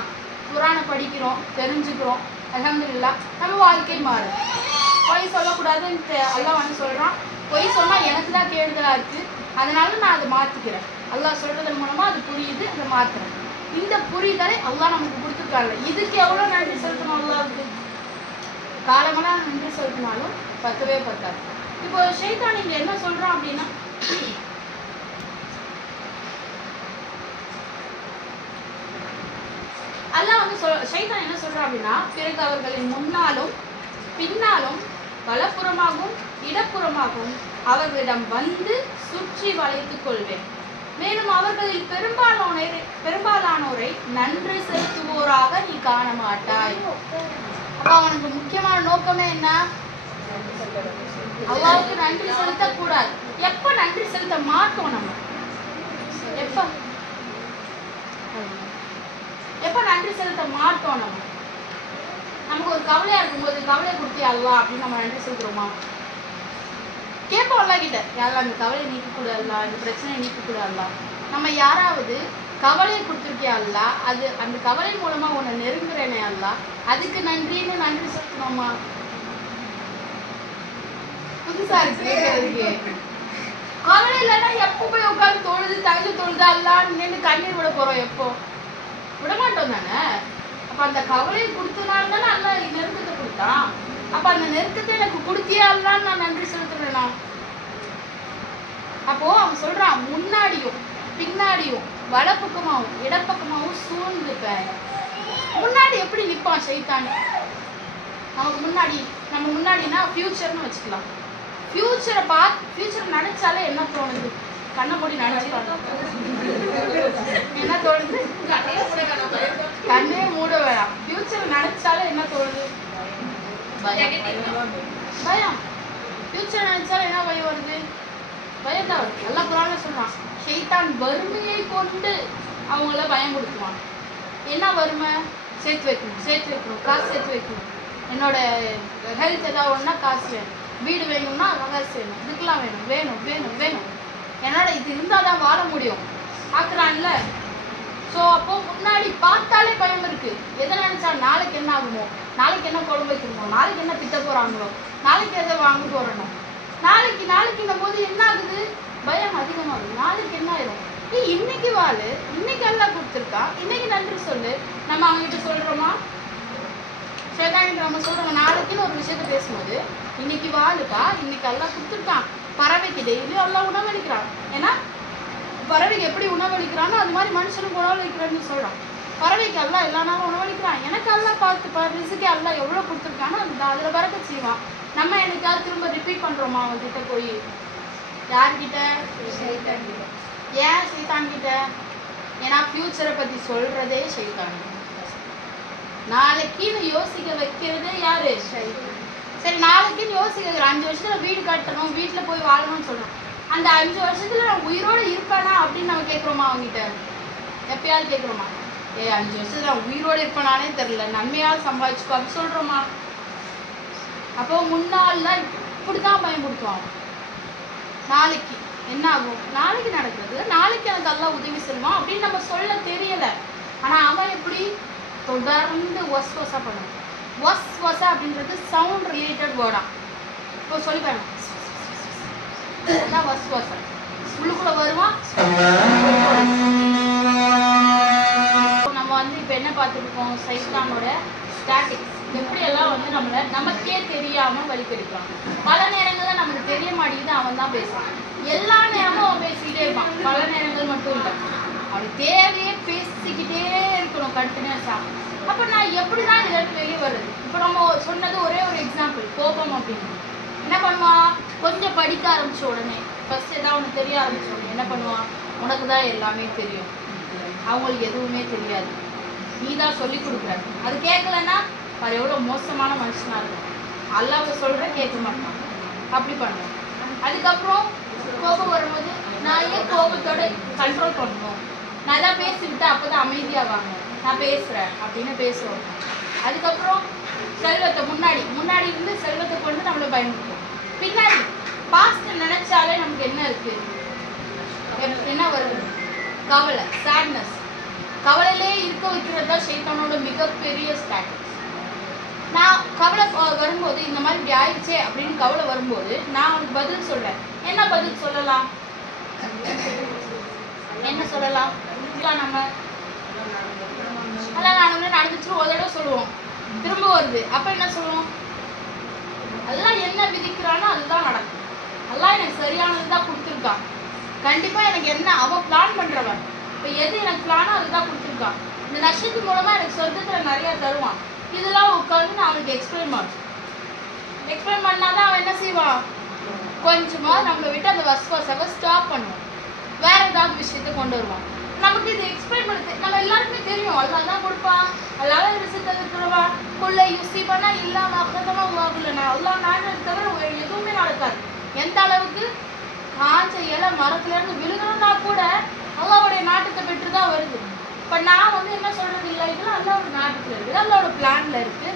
குர்ஆனை படிக்கிறோம், தெரிஞ்சுக்கிறோம், அல்ஹம்துலில்லாஹ் நம்ம வாழ்க்கை மாறுது. பொய் சொல்லக்கூடாதுன்னு அல்லாஹ் சொல்றான், பொய் சொன்னா எனக்கு தான் கேடுதலா இருக்கு, அதனால நான் அதை மாத்திக்கிறேன். அல்லாஹ் சொல்றதன் மூலமா அது புரியுது, அதை மாத்துறேன். இந்த புரிதலை அல்லாஹ் நமக்கு கொடுத்துருக்காங்க. இதுக்கு எவ்வளவு நன்றி செலுத்தணும் அல்லாஹ்வுக்கு? காலமெல்லாம் நன்றி செலுத்தினாலும் பத்தவே பத்தாது. இப்போ ஷைத்தான் இங்க என்ன சொல்றான் அப்படின்னா, அல்லாஹ் ஷைத்தான் என்ன சொல்றான் அப்படின்னா, பிறகு அவர்களின் முன்னாலும் பின்னாலும் வலப்புறமாகவும் இடப்புறமாகவும் அவர்களிடம் வந்து சுற்றி வளைத்துக் கொள்வேன். மேலும் அவர்களில் பெரும்பாலானோரை நன்றி செலுத்துவோராக நீ காண மாட்டாய். அப்ப அவனுக்கு முக்கியமான நோக்கமே என்ன? அல்லாஹ்வுக்கு நன்றி செலுத்த கூடாது. எப்ப நன்றி செலுத்த மாட்டோம் நம்ம? எப்ப நன்றி செலுத்த மாட்டோம் நம்ம? நமக்கு ஒரு கவலையா இருக்கும்போது, கவலை கொடுத்தியா அல்லாஹ் அப்படின்னு நம்ம நன்றி செலுத்துறோமா? கேட்போம் அல்லாஹ் கிட்ட, யாரெல்லாம் அந்த கவலையை நீக்க கூடாதுல்ல, இந்த பிரச்சனையை நீக்க கூடாதுல்ல. நம்ம யாராவது கவலையை கொடுத்துருக்கியா அல்லாஹ், அது அந்த கவலை மூலமா உன்னை நெருங்குறேனே அல்லாஹ், அதுக்கு நன்றின்னு நன்றி செலுத்தணுமா? புதுசா இருக்கு கேட்கறதுக்கு. கவலை இல்லைன்னா எப்போ போய் உட்காந்து தொழுது தகுதி தொழுது அல்லான்னு நின்று கண்ணீர் விட போறோம்? எப்போ விட மாட்டோம் தானே. அப்ப அந்த கவலையை கொடுத்தனால தானே அல்லாஹ் நெருக்கத்தை கொடுத்தான். அப்ப அந்த நெருக்கத்தை எனக்கு கொடுத்தியா அல்லான்னு நான் நன்றி செலுத்துறேனா? அப்போ அவன் சொல்றான், முன்னாடியும் பின்னாடியும் வலப்பக்கமாவும் இடப்பக்கமாவும் சூழ்ந்துப்பேன். முன்னாடி எப்படி நிற்பான் ஷைத்தான்? நமக்கு முன்னாடி, நம்ம முன்னாடினா ஃபியூச்சர்னு வச்சுக்கலாம். ஃபியூச்சர் நினைச்சாலே என்ன தோணுது? கண்ணை மூடி நினைச்சுக்கலாம். என்ன தோணுது? கண்ணே மூட வேணாம். ஃபியூச்சர் நினைச்சாலே என்ன தோணுது? பயம். ஃபியூச்சர் நினைச்சாலும் என்ன பயம் வருது? பயத்தான் வருது. எல்லா குர்ஆன்ல சொல்றான், ஷைத்தான் வறுமையை கொண்டு அவங்கள பயமுறுத்துவான். என்ன வறுமை? சேர்த்து வைக்கணும், காசு சேர்த்து வைக்கணும். என்னோட ஹெல்த் ஏதாவது ஒன்றா காசு வேணும், வீடு வேணும்னா காசு வேணும், இதுக்கெல்லாம் வேணும். என்னோட இது இருந்தால் தான் வாழ முடியும் ஆக்குறான்ல. ஸோ அப்போ முன்னாடி பார்த்தாலே பயம் இருக்கு. எதை நினைச்சா நாளைக்கு என்ன ஆகுமோ, நாளைக்கு என்ன குழம்பு வைக்கணுமோ, நாளைக்கு என்ன திட்ட போறாங்களோ, நாளைக்கு எதை வாங்க போறணும், நாளைக்குன்னும் போது என்ன ஆகுது? பயம் அதிகமாகுது. நாளைக்கு என்ன ஆயிரும்? நீ இன்னைக்கு வாழு, இன்னைக்கு எல்லாம் கொடுத்துருக்கா, இன்னைக்கு நன்றி சொல்லு. நம்ம அவங்ககிட்ட சொல்றோமா? ஷைத்தான்கிட்ட நம்ம சொல்றோம், நாளைக்குன்னு ஒரு விஷயத்த பேசும்போது இன்னைக்கு வாழுக்கா, இன்னைக்கு எல்லாம் கொடுத்துருக்கான். பறவைக்கு டெய்லியும் எல்லாம் உணவளிக்கிறான். ஏன்னா பறவைக்கு எப்படி உணவளிக்கிறானோ அது மாதிரி மனுஷனுக்கு உணவளிக்கிறான்னு சொல்றான். பறவைக்கு எல்லாம் எல்லா நாளும் உணவளிக்கிறான். எனக்கு எல்லாம் பார்த்து ரிசுக்கு எல்லாம் எவ்வளோ கொடுத்துருக்கானோ அதில் பறக்க செய்வான். நம்ம என்னைக்காவது திரும்ப ரிப்பீட் பண்றோமா அவங்ககிட்ட போய்? யார்கிட்ட? ஏன் ஷைத்தான் கிட்ட? ஏன்னா ஃபியூச்சரை பத்தி சொல்றதே ஷைத்தான். நாளைக்குன்னு யோசிக்க வைக்கிறதே யாரு? சரி, நாளைக்குன்னு யோசிக்க 5 வருஷத்துல வீடு கட்டணும், வீட்டுல போய் வாழணும்னு சொல்றோம். அந்த 5 வருஷத்துல நான் உயிரோடு இருப்பானா அப்படின்னு நம்ம கேட்குறோமா அவங்ககிட்ட? எப்பயாவது கேட்குறோமா? 5 வருஷத்துல நான் உயிரோடு இருப்பானே தெரியல, நன்மையாவது சம்பாதிச்சுக்கோ அப்படி சொல்றோமா? அப்போ முன்னாள்லாம் இப்படிதான் பயன்படுத்துவான். நாளைக்கு என்ன ஆகும், நாளைக்கு நடக்கிறது, நாளைக்கு எனக்கு எல்லாம் உதவி செய்வான் அப்படின்னு நம்ம சொல்ல தெரியல. ஆனா அவன் எப்படி தொடர்ந்து வஸ்வசா பண்ணுவான். வஸ்வசா அப்படின்றது சவுண்ட் ரிலேட்டட் வேர்டா. இப்போ சொல்லி பாருங்க, வஸ்வசா உள்ளுக்குள்ள வருவான். நம்ம இப்ப என்ன பார்த்துருக்கோம்? சைத்தானோட ஸ்டாட்டிக்ஸ். எப்படியெல்லாம் வந்து நம்மளை நமக்கே தெரியாம வலிக்கெடுக்கலாம். பல நேரங்கள்ல நமக்கு தெரிய மாட்டேங்குது, அவன் தான் பேசுவான். எல்லா நேரமும் அவன் பேசிக்கிட்டே இருப்பான். பல நேரங்கள் மட்டும் இல்லை, அவனுக்கு தேவையே பேசிக்கிட்டே இருக்கணும் கண்டினியூஸா. அப்ப நான் எப்படிதான் இதற்கு வெளியே வருது? இப்ப நம்ம சொன்னது ஒரே ஒரு எக்ஸாம்பிள், கோபம் அப்படின்னு. என்ன பண்ணுவான்? கொஞ்சம் படிக்க ஆரம்பிச்ச உடனே, ஃபர்ஸ்ட் ஏதாவது உனக்கு தெரிய ஆரம்பிச்ச உடனே என்ன பண்ணுவான்? உனக்கு தான் எல்லாமே தெரியும், அவங்களுக்கு எதுவுமே தெரியாது, நீ தான் சொல்லி கொடுக்குற. அது கேட்கலன்னா அது எவ்வளோ மோசமான மனுஷனா இருக்கும். அல்லாஹ் சொல்ற கேட்க மாட்டான், அப்படி பண்ணுவான். அதுக்கப்புறம் கோபம் வரும்போது நான் ஏன் கோபத்தோட கண்ட்ரோல் பண்ணணும், நான் தான் பேசிவிட்டேன் அப்போதான் அமைதியாவாங்க, நான் பேசுகிறேன் அப்படின்னு பேசுவோம். அதுக்கப்புறம் செல்வத்தை முன்னாடி இருந்து செல்வத்தை கொண்டு நம்மளை பயன்படுத்துவோம். பின்னாடி பாஸ்ட் நினைச்சாலே நமக்கு என்ன இருக்கு? என்ன வருது? கவலை, சேட்னஸ். கவலையிலே இருக்க வைக்கிறது தான் ஷைத்தானோட மிகப்பெரிய ஸ்ட்ராட்டஜி. நான் கவலை வரும்போது இந்த மாதிரி இப்படி ஆயிடுச்சே அப்படின்னு கவலை வரும்போது நான் அவனுக்கு பதில் சொல்றேன். என்ன பதில் சொல்லலாம்? என்ன சொல்லலாம்? நம்ம அதான் நான் நடந்துச்சு ஒரு தடவை சொல்லுவோம், திரும்ப வருது, அப்ப என்ன சொல்லுவோம்? அதெல்லாம் என்ன விதிக்கிறானோ அதுதான் நடக்கும். அதெல்லாம் எனக்கு சரியானது தான் கொடுத்துருக்கான். கண்டிப்பா எனக்கு என்ன அவன் பிளான் பண்றவன், இப்ப எது எனக்கு பிளானோ அதுதான் கொடுத்துருக்கான். இந்த நஷ்டத்து மூலமா எனக்கு சொர்க்கத்துல நிறைய தருவான். இதெல்லாம் உட்காந்து நான் அவனுக்கு எக்ஸ்பிளைன் பண்ணாதான் அவன் என்ன செய்வான்? கொஞ்சமா நம்மளை விட்டு அந்த வஸ்வாசாவை ஸ்டாப் பண்ணுவான், வேற ஏதாவது விஷயத்த கொண்டு வருவான். நமக்கு இது எக்ஸ்பிளைன் பண்ண நம்ம எல்லாருக்குமே தெரியும், அல்லாஹ் தான் கொடுப்பான், அல்லாஹ் ரிஸ்க் தருவா, குள்ள யுஸிபனா இல்லா மா கதமா வாகுலனா, அல்லாஹ் நாடுறது தவிர எதுவுமே நடக்காது. எந்த அளவுக்கு காஞ்ச இலை மரத்துல இருந்து விழுகணும்னா கூட அல்லாஹ்வுடைய நாட்டத்தை பெற்று தான் வருது. இப்ப நான் வந்து என்ன சொல்றது இல்லை, இதெல்லாம் அல்லாஹ்வோட நாட்டத்துல இருக்குது, அல்லாஹ்வோட பிளான்ல இருக்கு,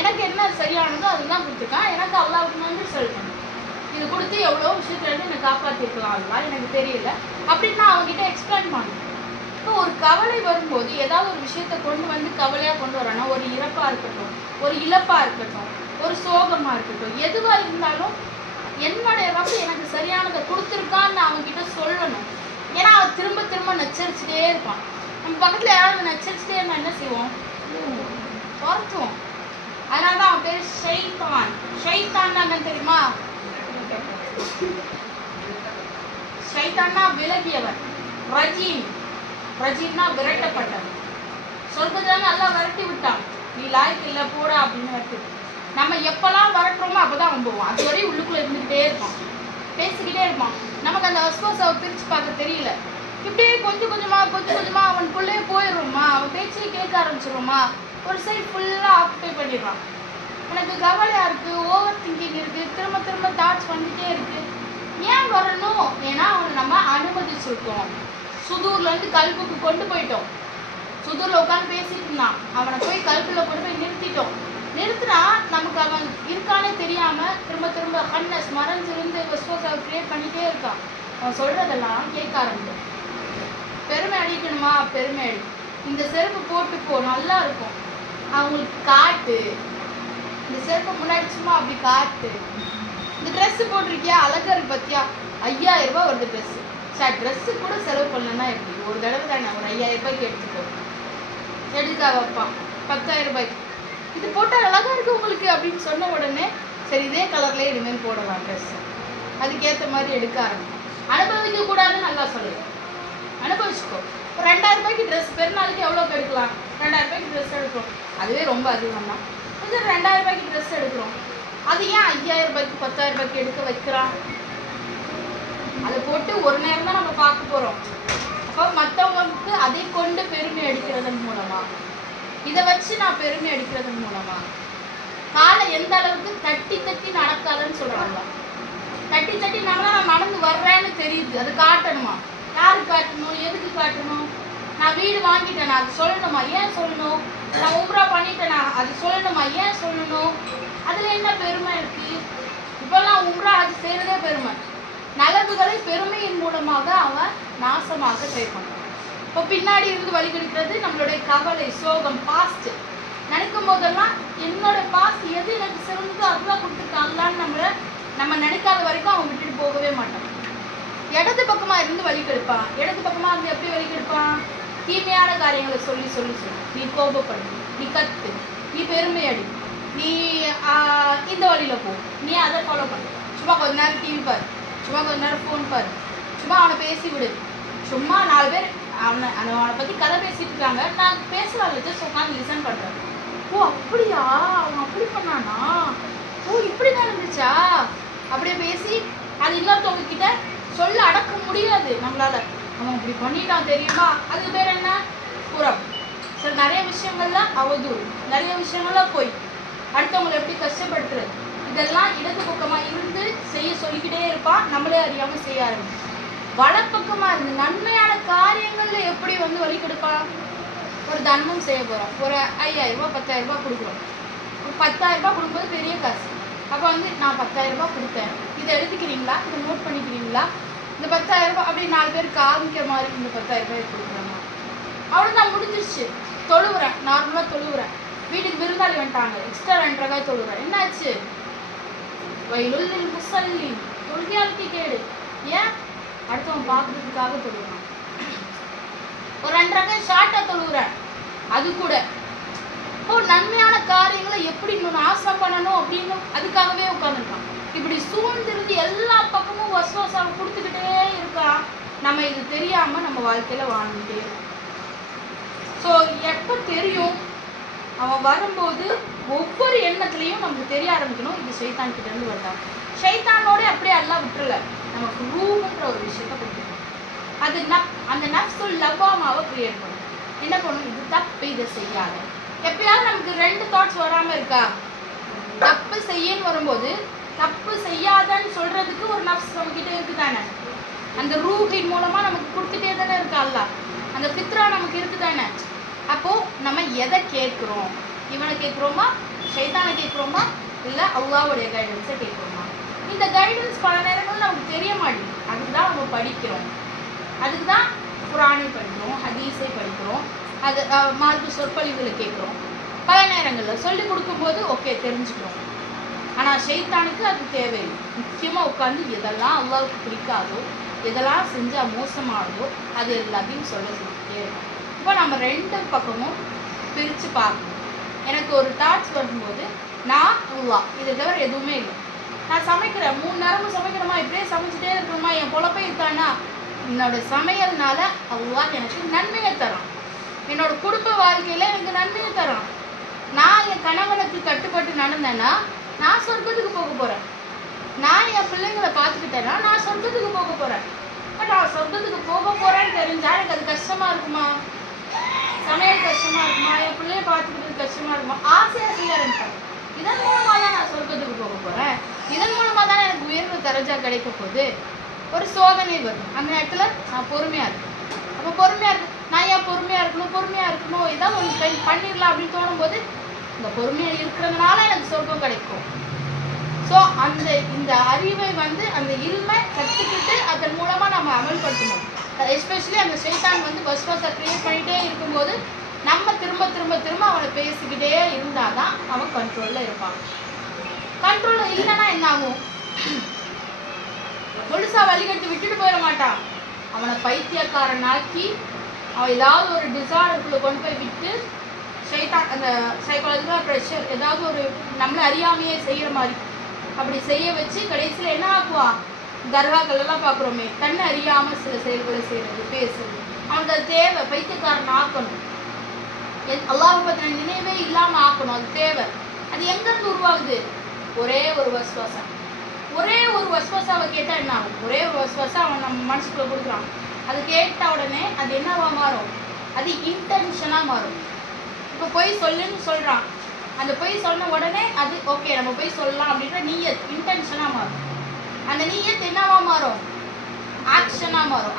எனக்கு என்ன சரியானதோ அதுதான் கொடுத்துருக்கான், எனக்கு அல்லாஹ்வுக்கு நன்றி சொல்லணும். இது கொடுத்து எவ்வளோ விஷயத்துல இருந்து என்னை காப்பாற்றிருக்கலாம், அல்லாஹ் எனக்கு தெரியல அப்படின்னு நான் அவங்ககிட்ட எக்ஸ்பிளைன் பண்ணேன். இப்போ ஒரு கவலை வரும்போது ஏதாவது ஒரு விஷயத்த கொண்டு வந்து கவலையா கொண்டு வரனா, ஒரு இறப்பா இருக்கட்டும், ஒரு இழப்பா இருக்கட்டும், ஒரு சோகமா இருக்கட்டும், எதுவா இருந்தாலும் என்னுடைய ரப்பு எனக்கு சரியானதை கொடுத்துருக்கான்னு அவங்ககிட்ட சொல்லணும். ஏன்னா அவன் திரும்ப திரும்ப நச்சரிச்சுட்டே இருப்பான். நம்ம பக்கத்துல யாராவது நச்சரிச்சுட்டே இருந்தா என்ன செய்வோம்? துரத்துவோம். அதனாலதான் அவன் பேரு ஷைத்தான். ஷைத்தான் என்னன்னு தெரியுமா? ஷைத்தான்னா விலகியவன், ரஜீம்னா விரட்டப்பட்டவன். சொர்க்கத்துல நல்லா விரட்டி விட்டான், நீ லாய்க்கு இல்லை போடா அப்படின்னு விரட்டி. நம்ம எப்பெல்லாம் வரட்டுறோமோ அப்பதான் அவன் போவான். அது வரையும் உள்ளுக்குள்ள இருந்துகிட்டே இருப்பான், பேசிக்கிட்டே இருப்பான். நமக்கு அந்த வஸ்வாசாவை பிரிச்சு பார்க்க தெரியல. இப்படியே கொஞ்சம் கொஞ்சமா அவனுக்குள்ளே போயிடுறோமா, அவன் பேச்சையே கேட்க ஆரம்பிச்சிடுறோமா, ஒரு சைடு ஃபுல்லா ஆக்குபை பண்ணிடுறான். எனக்கு கவலையா இருக்கு, ஓவர் திங்கிங் இருக்கு, திரும்ப திரும்ப தாட்ஸ் வந்துட்டே இருக்கு. ஏன் வரணும்? ஏன்னா அவனை நம்ம அனுமதிச்சுட்டோம். சுதூர்ல இருந்து கல்புக்கு கொண்டு போயிட்டோம். சுதூர்ல உட்காந்து பேசிட்டு இருந்தான், அவனை போய் கல்புல கொண்டு போய் நிறுத்திட்டோம். நிறுத்தினா நமக்கு அவன் இருக்கானே தெரியாம திரும்ப திரும்ப கண்ணஸ் மறைஞ்சிருந்து வஸ்வாசாவை கிரியேட் பண்ணிட்டே இருக்கான். அவன் சொல்றதெல்லாம் கேட்க ஆரம்பிக்கும். பெருமை அடிக்கணுமா? பெருமை அடி. இந்த செருப்பு போட்டு போ, நல்லா இருக்கும், அவங்களுக்கு காட்டு. இந்த செருப்பு முன்னாடி சும்மா அப்படி காட்டு. இந்த ட்ரெஸ் போட்டிருக்கியா, அழகா இருக்கு பத்தியா, 5000 ரூபாய் வருது ட்ரெஸ். சார் ட்ரெஸ்ஸு கூட செலவு பண்ணலன்னா எப்படி? ஒரு தடவை தானே, ஒரு 5000 ரூபாய்க்கு எடுத்துக்கோ. எடுக்கா வைப்பான் 10,000 ரூபாய்க்கு. இது போட்டால் அழகா இருக்கு உங்களுக்கு அப்படின்னு சொன்ன உடனே சரி இதே கலர்லேயே இனிமேல் போடலாம் ட்ரெஸ். அதுக்கேற்ற மாதிரி எடுக்க ஆரம்பிக்கும். அனுபவிக்க கூடாதுன்னு நல்லா சொல்லுவேன், அனுபவிச்சுக்கோ. ஒரு 2000 ரூபாய்க்கு ட்ரெஸ் பெருநாளுக்கு எவ்வளோக்கு எடுக்கலாம்? 2000 ரூபாய்க்கு ட்ரெஸ் எடுக்கிறோம், அதுவே ரொம்ப அதிகம் தான். கொஞ்சம் 2000 ரூபாய்க்கு ட்ரெஸ் எடுக்கிறோம், அது ஏன் 5000 ரூபாய்க்கு 10,000 ரூபாய்க்கு எடுக்க வைக்கிறான்? அதை போட்டு ஒரு நேரம் தான் நம்ம பார்க்க போறோம். அப்போ மற்றவங்களுக்கு அதை கொண்டு பெருமை அடிக்கிறதன் மூலமா, இதை வச்சு நான் பெருமை அடிக்கிறதன் மூலமா காலை எந்த அளவுக்கு தட்டி தட்டி நடக்காதுன்னு சொல்றாங்க. தட்டி தட்டி நான் நடந்து வர்றேன்னு தெரியுது, அது காட்டணுமா? யாருக்கு காட்டணும்? எதுக்கு காட்டணும்? நான் வீடு வாங்கிட்டேனா, அது சொல்லணுமா? ஏன் சொல்லணும்? நான் உம்ரா பண்ணிட்டேனா, அது சொல்லணுமா? ஏன் சொல்லணும்? அதுல என்ன பெருமை இருக்கு? இப்பெல்லாம் உம்ரா அது செய்யறதே பெருமை. நலவுகளை பெருமையின் மூலமாக அவன் நாசமாக ட்ரை பண்ணுவான். இப்போ பின்னாடி இருந்து வழி கிடைக்கிறது நம்மளுடைய கவலை, சோகம், பாஸ்ட் நினைக்கும் போதெல்லாம் என்னோட பாஸ்ட் எது எனக்கு சிறந்ததோ அதுதான் கொடுத்துருக்காங்களான்னு நம்ம நினைக்காத வரைக்கும் அவன் விட்டுட்டு போகவே மாட்டான். இடது பக்கமா இருந்து வழி கெடுப்பான். இடது பக்கமா இருந்து எப்படி வழி கெடுப்பான்? தீமையான காரியங்களை சொல்லி சொல்லி சொல்லி, நீ கோபப்படு, நீ கத்து, நீ பெருமை அடி, நீ இந்த வழியில் போ, நீ அதை ஃபாலோ பண்ணு, சும்மா கொஞ்ச நேரம் டிவி பாரு, சும்மா கொஞ்ச நேரம் ஃபோன் பாரு, சும்மா அவனை பேசி விடு, சும்மா 4 பேர் அவனை பற்றி கதை பேசிட்டு இருக்காங்க, நான் பேசலாம், ஜஸ்ட் உட்காந்து லிசன் பண்ணுறேன். ஓ அப்படியா, அவன் அப்படி பண்ணானா, ஓ இப்படி தான் இருந்துச்சா, அப்படியே பேசி அது இன்னொருத்தவங்க கிட்ட சொல்ல அடக்க முடியாது நம்மளால. அவன் இப்படி பண்ணிட்டான் தெரியுமா, அது பேர் என்ன, புறம். சில நிறைய விஷயங்கள்ல அவதூறு, நிறைய விஷயங்கள்ல போய் அடுத்தவங்களை எப்படி கஷ்டப்படுத்துறது, இதெல்லாம் இடது பக்கமா இருந்து செய்ய சொல்லிக்கிட்டே இருப்பான், நம்மளே அறியாம செய்ய ஆரம்பிக்கும். வலப்பக்கமா இருந்து நன்மையான காரியங்கள்ல எப்படி வந்து வழி கொடுப்பான். ஒரு தர்மம் செய்ய போறோம், ஒரு 5000 ரூபாய் 10,000 ரூபாய் கொடுக்குறோம். 10,000 ரூபாய் கொடுக்கும்போது பெரிய காசு. அப்போ வந்து நான் 10,000 ரூபாய் கொடுத்தேன், இதை எடுத்துக்கிறீங்களா, இதை நோட் பண்ணிக்கிறீங்களா, இந்த 10,000 ரூபாய் அப்படி 4 பேர் காமிக்கிற மாதிரி இந்த 10,000 ரூபாய் கொடுக்குறாங்க. அவ்வளோ நான் முடிஞ்சிருச்சு. தொழுவுறேன், நார்மலாக தொழுவுறேன், வீட்டுக்கு விருந்தாளி வந்துட்டாங்க, எக்ஸ்ட்ரா 2 ரூபாய் தொழுவுறேன், என்னாச்சு, வயலுள் முசல்லி, தொழுகையாளுக்கு கேடு. ஏன், அடுத்தவன் பார்க்கறதுக்காக தொழுவுறான். ஒரு 2 ரூபாய் ஷார்ட்டாக தொழுவுறேன், அது கூட இப்போ நன்மையான காரியங்களை எப்படி இன்னும் நாசம் பண்ணணும் அப்படின்னு அதுக்காகவே உட்காந்துருக்கான். இப்படி சூழ்ந்திருந்து எல்லா பக்கமும் வசுவாசாவை கொடுத்துக்கிட்டே இருக்கான். நம்ம இது தெரியாம நம்ம வாழ்க்கையில வாழ்ந்துட்டே இருக்கோம். ஸோ எப்போ தெரியும், அவன் வரும்போது ஒவ்வொரு எண்ணத்துலையும் நமக்கு தெரிய ஆரம்பிக்கணும், இது ஷைத்தான் கிட்ட இருந்து வந்தான். ஷைத்தானோட அப்படியே எல்லாம் விட்டுறல, நமக்கு ரூஹ்ன்ற ஒரு விஷயத்த கொடுத்துருக்கோம். அது அந்த நஃப்ஸுல் லவ்வாமாவை கிரியேட் பண்ணும். என்ன பண்ணும், இது தப்பு, இதை செய்யாத. எப்பயாவது நமக்கு 2 தாட்ஸ் வராம இருக்கா, தப்பு செய்யன்னு வரும்போது தப்பு செய்யாதன்னு சொல்றதுக்கு ஒரு நஃப்ஸ் நம்ம கிட்ட இருக்குதானே, அந்த ரூஹின் மூலமா நமக்கு கொடுத்துட்டே தானே இருக்கா அல்லாஹ், அந்த ஃபித்ரா நமக்கு இருக்குதானே. அப்போ நம்ம எதை கேட்குறோம், இவனை கேட்குறோமா, ஷைத்தானை கேட்குறோமா, இல்லை அல்லாஹ்வுடைய கைடன்ஸை கேட்குறோமா. இந்த கைடன்ஸ் பல நேரங்கள் நமக்கு தெரிய மாட்டேங்குது, அதுக்கு தான் நம்ம படிக்கிறோம், அதுக்கு தான் குர்ஆனை படிக்கிறோம், ஹதீஸை படிக்கிறோம், அது மார்க்கு சொற்பொழிவுகளை கேட்குறோம். பல நேரங்களில் சொல்லி கொடுக்கும்போது ஓகே தெரிஞ்சுக்கிறோம். ஆனால் ஷைத்தானுக்கு அது தேவையில்லை. முக்கியமாக உட்காந்து எதெல்லாம் அல்லாஹ்வுக்கு பிடிக்காதோ, எதெல்லாம் செஞ்சால் மோசமானதோ அது எல்லாத்தையும் சொல்லிட்டே இருக்கும். இப்போ நம்ம 2 பக்கமும் பிரித்து பார்க்கணும். எனக்கு ஒரு தாட்ஸ் வரும்போது நான் அல்லாஹ், இதை தவிர எதுவுமே இல்லை. நான் சமைக்கிறேன், 3 நேரமும் சமைக்கிறோமா, இப்படியே சமைச்சிட்டே இருக்கணுமா, என் பொழப்பே இருக்கானா, என்னோட சமையல்னால அல்லாஹ் எனக்கு நன்மையை தரான், என்னோட குடும்ப வாழ்க்கையில எனக்கு நன்மையை தரான். நான் என் கணவனுக்கு கட்டுப்பட்டு நடந்தேன்னா நான் சொர்க்கத்துக்கு போக போறேன், நான் என் பிள்ளைங்களை பார்த்துக்கிட்டேன்னா நான் சொர்க்கத்துக்கு போக போறேன். பட் நான் சொர்க்கத்துக்கு போக போறேன்னு தெரிஞ்சா எனக்கு அது கஷ்டமா இருக்குமா, சமையல் கஷ்டமா இருக்குமா, என் பிள்ளைய பார்த்துக்கிட்டு கஷ்டமா இருக்குமா, ஆசையா செய்ய ஆரம்பிப்பேன். இதன் மூலமா தான் நான் சொர்க்கத்துக்கு போக போறேன், இதன் மூலமா தானே எனக்கு உயர்வு தரஜா கிடைக்க போகுது. ஒரு சோதனை வரும், அந்த நேரத்துல நான் பொறுமையா இருக்கேன். அப்போ பொறுமையா இருக்கு, நான் ஏன் பொறுமையா இருக்கணும், ஏதாவது ஒன்று பண்ணிடலாம் அப்படின்னு தோணும் போது இந்த பொறுமையா இருக்கிறதுனால எனக்கு சொர்க்கம் கிடைக்கும். ஸோ இந்த அறிவை வந்து அந்த இல்மை கற்றுக்கிட்டு அதன் மூலமா நம்ம அமல்படுத்தணும். எஸ்பெஷலி அந்த ஷைத்தான் வந்து வஸ்வஸை கிரியேட் பண்ணிட்டே இருக்கும்போது நம்ம திரும்ப திரும்ப திரும்ப அவனை பேசிக்கிட்டே இருந்தாதான் அவன் கண்ட்ரோல்ல இருப்பான். கண்ட்ரோல்ல இல்லைன்னா என்ன ஆகும், முழுசா வழிகட்டு விட்டுட்டு போயிட மாட்டான். அவனை பைத்தியக்காரனாக்கி அவன் ஏதாவது ஒரு டிசார்டருக்குள்ள கொண்டு போய் விட்டு ஷைத்தான் அந்த சைக்காலஜிக்கல் ப்ரெஷர் ஏதாவது ஒரு நம்மளை அறியாமையே செய்கிற மாதிரி அப்படி செய்ய வச்சு கடைசியில் என்ன ஆக்குவா, தர்காக்கள் எல்லாம் பார்க்குறோமே, தன்னை அறியாமல் சில செயல்களை செய்கிறது, பேசுறது, அவனுக்கு அது தேவை. பைத்தியக்காரன் ஆக்கணும், அல்லாஹ்வை பற்றின நினைவே இல்லாமல் ஆக்கணும், அது தேவை. அது எங்கேருந்து உருவாகுது, ஒரே ஒரு வஸ்வாசம். ஒரே ஒரு வஸ்வாசாவை கேட்டால் என்ன ஆகும், ஒரே ஒரு வஸ்வாசம் அவன் நம்ம மனசுக்குள்ள கொடுக்குறான். அது கேட்ட உடனே அது என்னவா மாறும், அது இன்டென்ஷனாக மாறும். இப்போ பொய் சொல்லுன்னு சொல்கிறான், அந்த பொய் சொன்ன உடனே அது ஓகே நம்ம போய் சொல்லலாம் அப்படின்ற நீயத் இன்டென்ஷனாக மாறும். அந்த நீயத் என்னவா மாறும், ஆக்ஷனாக மாறும்.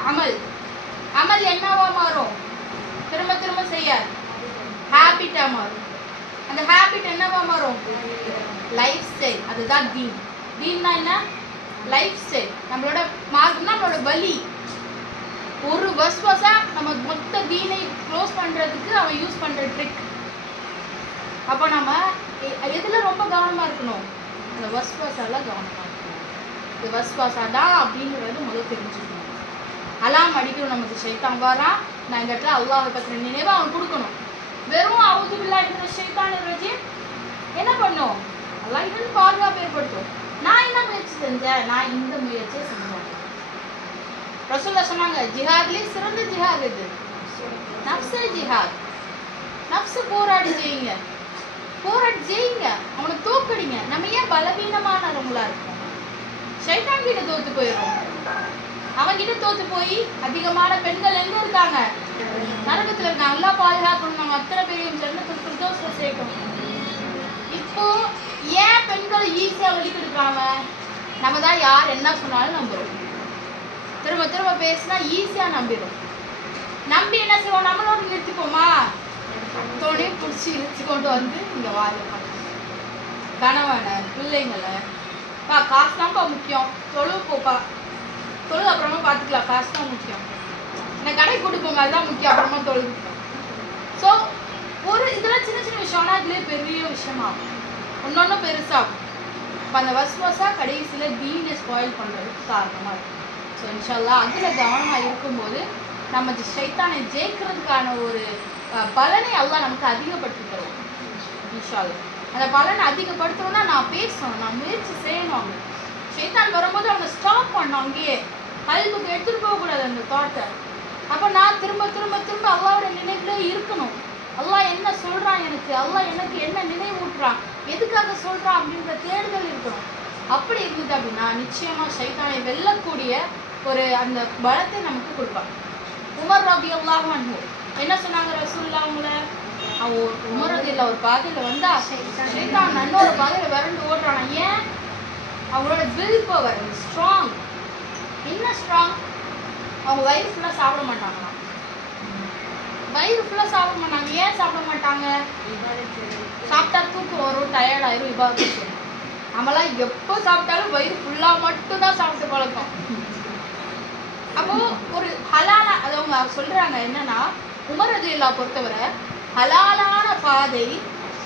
அமல் என்னவா மாறும், திரும்ப திரும்ப செய்ய ஹேபிட்டாக மாறும். அந்த ஹேபிட் என்னவா மாறும், லைஃப் ஸ்டைல். அதுதான் தீன். தீன்னா என்ன, லைஃப் ஸ்டைல். நம்மளோட மார்க்கம்னா நம்மளோட வலி. ஒரு வஸ்வஸா நம்ம மொத்த தீனை க்ளோஸ் பண்ணுறதுக்கு அவன் யூஸ் பண்ணுற ட்ரிக். அப்போ நம்ம எதில் ரொம்ப கவனமாக இருக்கணும், அந்த வஸ்வஸால கவனமாக இருக்கணும். இது வஸ்வஸா தான் அப்படிங்கிறது முதல் தெரிஞ்சுக்கணும். அலாம் அடிக்கணும், நமக்கு ஷைத்தான் வரான், நான் இந்த இடத்துல அல்லாஹ்வை பற்றின நினைவை அவன் கொடுக்கணும். வெறும் அவுது பில்லாஹி மினஷ் ஷைத்தானிர் ரஜீம் என்ன பண்ணும்? அல்லாஹ் இருந்து பாதுகாப்பு ஏற்படுத்தும். நான் என்ன முயற்சி செஞ்சேன்? நான் இந்த முயற்சியை செஞ்சேன். ரசூலுல்லாஹ் சொன்னாங்க, ஜிஹாத்லயே சிறந்த ஜிஹாத் இது நஃப்ஸே ஜிஹாத். நஃப்ஸை போராடி ஜெயிங்க, போராடி ஜெயிங்க, அவனை தோக்கடிங்க. நம்ம ஏன் பலவீனமானவங்களா இருக்கோம்? ஷைத்தான் கிட்ட தோத்து போயிடும். அவன்கிட்ட தோத்து போய் அதிகமான பெண்கள் எங்க இருக்காங்க? நரகத்துல இருக்காங்க. நல்லா பாதுகாக்கணும். நம்ம அத்தனை பேரையும் ஜன்னத்துல் ஃபிர்தௌஸ்ல சேர்க்கணும். இப்போ ஏன் பெண்கள் ஈஸியா வெளியிட்டு இருக்காங்க? நம்ம தான் யார் என்ன சொன்னாலும் நம்புறோம். திரும்ப திரும்ப பேசினா ஈஸியா நம்பிடும். நம்பி என்ன செய்வோம்? நம்மளோட நிறுத்திப்போமா? தோணி பிடிச்சி இழுத்து கொண்டு வந்து இங்க வாழ்க்கை கணவனை பிள்ளைங்களை காசு தான்ப்பா முக்கியம், தொழுவு போப்பா, தொழுது அப்புறமா பார்த்துக்கலாம், காசு தான் முக்கியம், இந்த கடை கூட்டு போங்க அதுதான் முக்கியம், அப்புறமா தொழுது. ஸோ ஒரு இதெல்லாம் சின்ன சின்ன விஷயம், ஆனால் இதுலேயே பெரிய விஷயமாகும், ஒன்னொன்னும் பெருசாகும். இப்போ அந்த வசுவசா கடைசியில் தீனை ஸ்பாயில் பண்ணுறதுக்கு காரணமாக இருக்கும். ஸோ இன்ஷா அல்லாஹ் அதில் கவனமாக இருக்கும்போது நம்ம ஷைத்தானை ஜெயிக்கிறதுக்கான ஒரு பலனை அல்லாஹ் நமக்கு அதிகப்படுத்தி தருவோம். இன்ஷா அல்லாஹ் அந்த பலனை அதிகப்படுத்தணும்னா நான் பேசணும், நான் முயற்சி செய்யணும். அவங்க ஷைத்தான் வரும்போது அவங்க ஸ்டாப் பண்ணணும், அங்கேயே கல்புக்கு எடுத்துகிட்டு போகக்கூடாது அந்த தாட்டை. அப்போ நான் திரும்ப திரும்ப திரும்ப அல்லாவோட நினைவுலே இருக்கணும். அல்லாஹ் என்ன சொல்கிறான் எனக்கு, அல்லாஹ் எனக்கு என்ன நினைவூட்டுறான், எதுக்காக சொல்கிறான் அப்படின்ற தேடுதல் இருக்கணும். அப்படி இருந்தது அப்படின்னா நிச்சயமாக ஷைத்தானை வெல்லக்கூடிய ஒரு அந்த பலத்தை நமக்கு கொடுப்பாங்க. உமர் ரலியல்லாஹு அன்ஹு என்ன சொன்னாங்க ரசூலுல்லாஹ் அவங்கள? உமர் ரலியல்லாஹு ஒரு பாதையில் வந்தா ஷைத்தான் இன்னொரு பாதையில் விரண்டு ஓடுறானா? ஏன்? அவங்களோட வில் பவர் ஸ்ட்ராங். என்ன ஸ்ட்ராங்? அவங்க வயிறு ஃபுல்லாக சாப்பிட மாட்டாங்களாம். வயிறு ஃபுல்லாக சாப்பிட மாட்டாங்க. ஏன் சாப்பிட மாட்டாங்க? சாப்பிட்டா தூக்கம் வரும், டயர்ட் ஆயிரும், இபாதத் செய்யணும். நம்மளாம் எப்போ சாப்பிட்டாலும் வயிறு ஃபுல்லாக மட்டும் தான் சாப்பிட்டு பழக்கம். அப்போ ஒரு ஹலாலா அது அவங்க சொல்றாங்க என்னன்னா, உமர் ரலியல்லாஹு பொறுத்தவரை ஹலாலான பாதை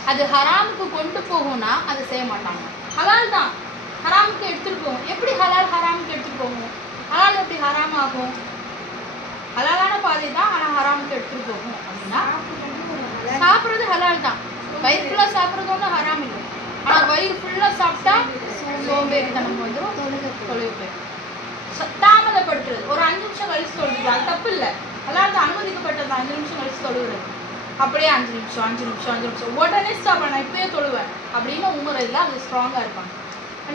அது ஹராமுக்கு கொண்டு போகும்னா அதை செய்ய மாட்டாங்க. ஹலால் தான் ஹராமுக்கு எடுத்துட்டு போகும். எப்படி ஹலால் ஹராமுக்கு எடுத்துட்டு போகும்? ஹலால் எப்படி ஹராம் ஆகும்? ஹலாலான பாதை தான் ஆனால் ஹராமுக்கு எடுத்துட்டு போகும் அப்படின்னா சாப்பிட்றது ஹலால் தான். வயிறு ஃபுல்லாக சாப்பிட்றது ஒன்றும் ஹராம் இல்லை. ஆனால் வயிறு ஃபுல்லாக சாப்பிட்டா சோம்பேறித்தனம் வந்துடும், தொலைவு போயிடும். தாமதப்படுத்துறது ஒரு 5 நிமிஷம் கழிச்சு தொழுதுக்கலாம், அது தப்பு இல்லை. ஹலால் தான், அனுமதிக்கப்பட்டது 5 நிமிஷம் கழிச்சு தொழுகிறது. அப்படியே 5 நிமிஷம் உடனே ஸ்டாப் பண்ண இப்பயே தொழுவேன் அப்படின்னு உமர் இல்லை, அது ஸ்ட்ராங்காக இருப்பாங்க.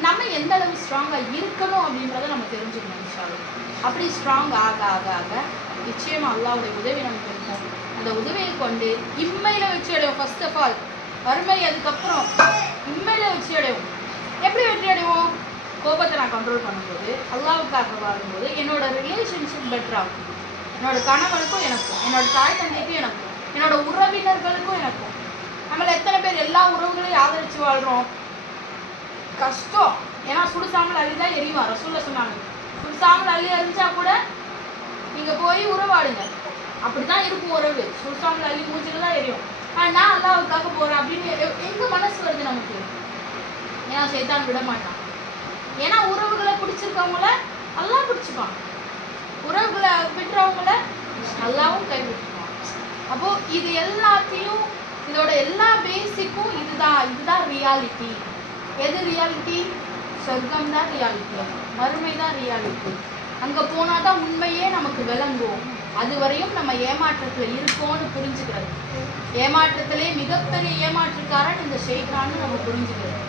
நம்ம எந்த அளவு ஸ்ட்ராங்காக இருக்கணும் அப்படின்றத நம்ம தெரிஞ்சுக்கணும். இன்ஷா அல்லாஹ் அப்படி ஸ்ட்ராங் ஆக ஆக ஆக நிச்சயமாக அல்லாஹ்வுடைய உதவி நமக்கு இருக்கும். அந்த உதவியை கொண்டு இம்மையில் வெற்றி அடைவோம். ஃபர்ஸ்ட் ஆஃப் ஆல் வறுமை, அதுக்கப்புறம் இம்மையில் வெற்றி அடைவோம். எப்படி வெற்றி அடைவோம்? கோபத்தை நான் கண்ட்ரோல் பண்ணும்போது, அல்லாஹ்வுக்காக வாழும்போது என்னோட ரிலேஷன்ஷிப் பெட்டர் ஆகும். என்னோட கணவனுக்கும் எனக்கும், என்னோட தாய் தந்தைக்கும் எனக்கும், என்னோட உறவினர்களுக்கும் எனக்கும். நம்மள எத்தனை பேர் எல்லா உறவுகளையும் ஆதரித்து வாழ்கிறோம்? கஷ்டம். ஏன்னா சுடுசாமல் அள்ளி தான் எரியும். ரசூலுல்லாஹ் சொன்னாங்க, சுடுசாமல் அள்ளி எரிஞ்சா கூட நீங்கள் போய் உறவாடுங்க. அப்படி தான் இருக்கும் உறவு. சுடுசாமல் அள்ளி மூஞ்சில தான் எரியும். நான் அல்லாஹ்வுக்காக போகிறேன் அப்படின்னு எங்கள் மனசு வருது நமக்கு. ஏன்னா ஷைத்தான் விட மாட்டான். ஏன்னா உறவுகளை பிடிச்சிருக்கவங்கள அல்லாஹ் பிடிச்சிப்பான், உறவுகளை விட்டுறவங்கள அல்லாஹ்வும் கைவிட்டுருவான். அப்போது இது எல்லாத்தையும், இதோட எல்லா பேசிக்கும் இதுதான் ரியாலிட்டி. எது ரியாலிட்டி? சொர்க்கம் தான் ரியாலிட்டி, மறுமை தான் ரியாலிட்டி. அங்கே போனால் தான் உண்மையே நமக்கு விளங்கும். அது வரையும் நம்ம ஏமாற்றத்தில் இருக்கோன்னு புரிஞ்சுக்கிறது. ஏமாற்றத்திலே மிகப்பெரிய ஏமாற்றுக்காரன் இந்த ஷைத்தான்னு நம்ம புரிஞ்சுக்கிறது.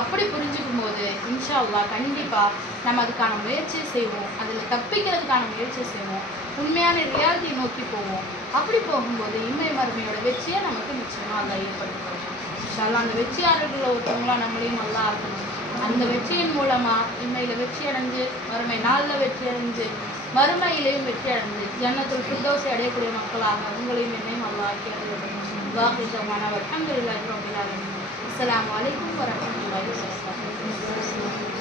அப்படி புரிஞ்சுக்கும் போது இன்ஷா அல்லாஹ் கண்டிப்பாக நம்ம அதுக்கான முயற்சியை செய்வோம், அதில் தப்பிக்கிறதுக்கான முயற்சியை செய்வோம், உண்மையான ரியாலிட்டியை நோக்கி போவோம். அப்படி போகும்போது இம்மை மறுமையோட வெற்றியை நமக்கு நிச்சயமாக அல்லாஹ் ஏற்படுத்தும். இன்ஷா அல்லாஹ் அந்த வெற்றியாளர்கள் ஒருத்தவங்களா நம்மளையும் நல்லா இருக்கணும். அந்த வெற்றியின் மூலமாக இம்மையில் வெற்றி அடைஞ்சு, மறுமை நாளில் வெற்றி அடைஞ்சு, மறுமையிலையும் வெற்றி அடைஞ்சு ஜன்னத்துல் ஃபிர்தௌஸை அடையக்கூடிய மக்களாக உங்களையும் என்னையும் அல்லாஹ் ஆக்கி அடையட்டும். அல்ஹம்துலில்லாஹி ரப்பில் ஆலமீன். அஸ்ஸலாமு அலைக்கும் வரஹ்மத்துல்லாஹி வபரகாத்துஹு.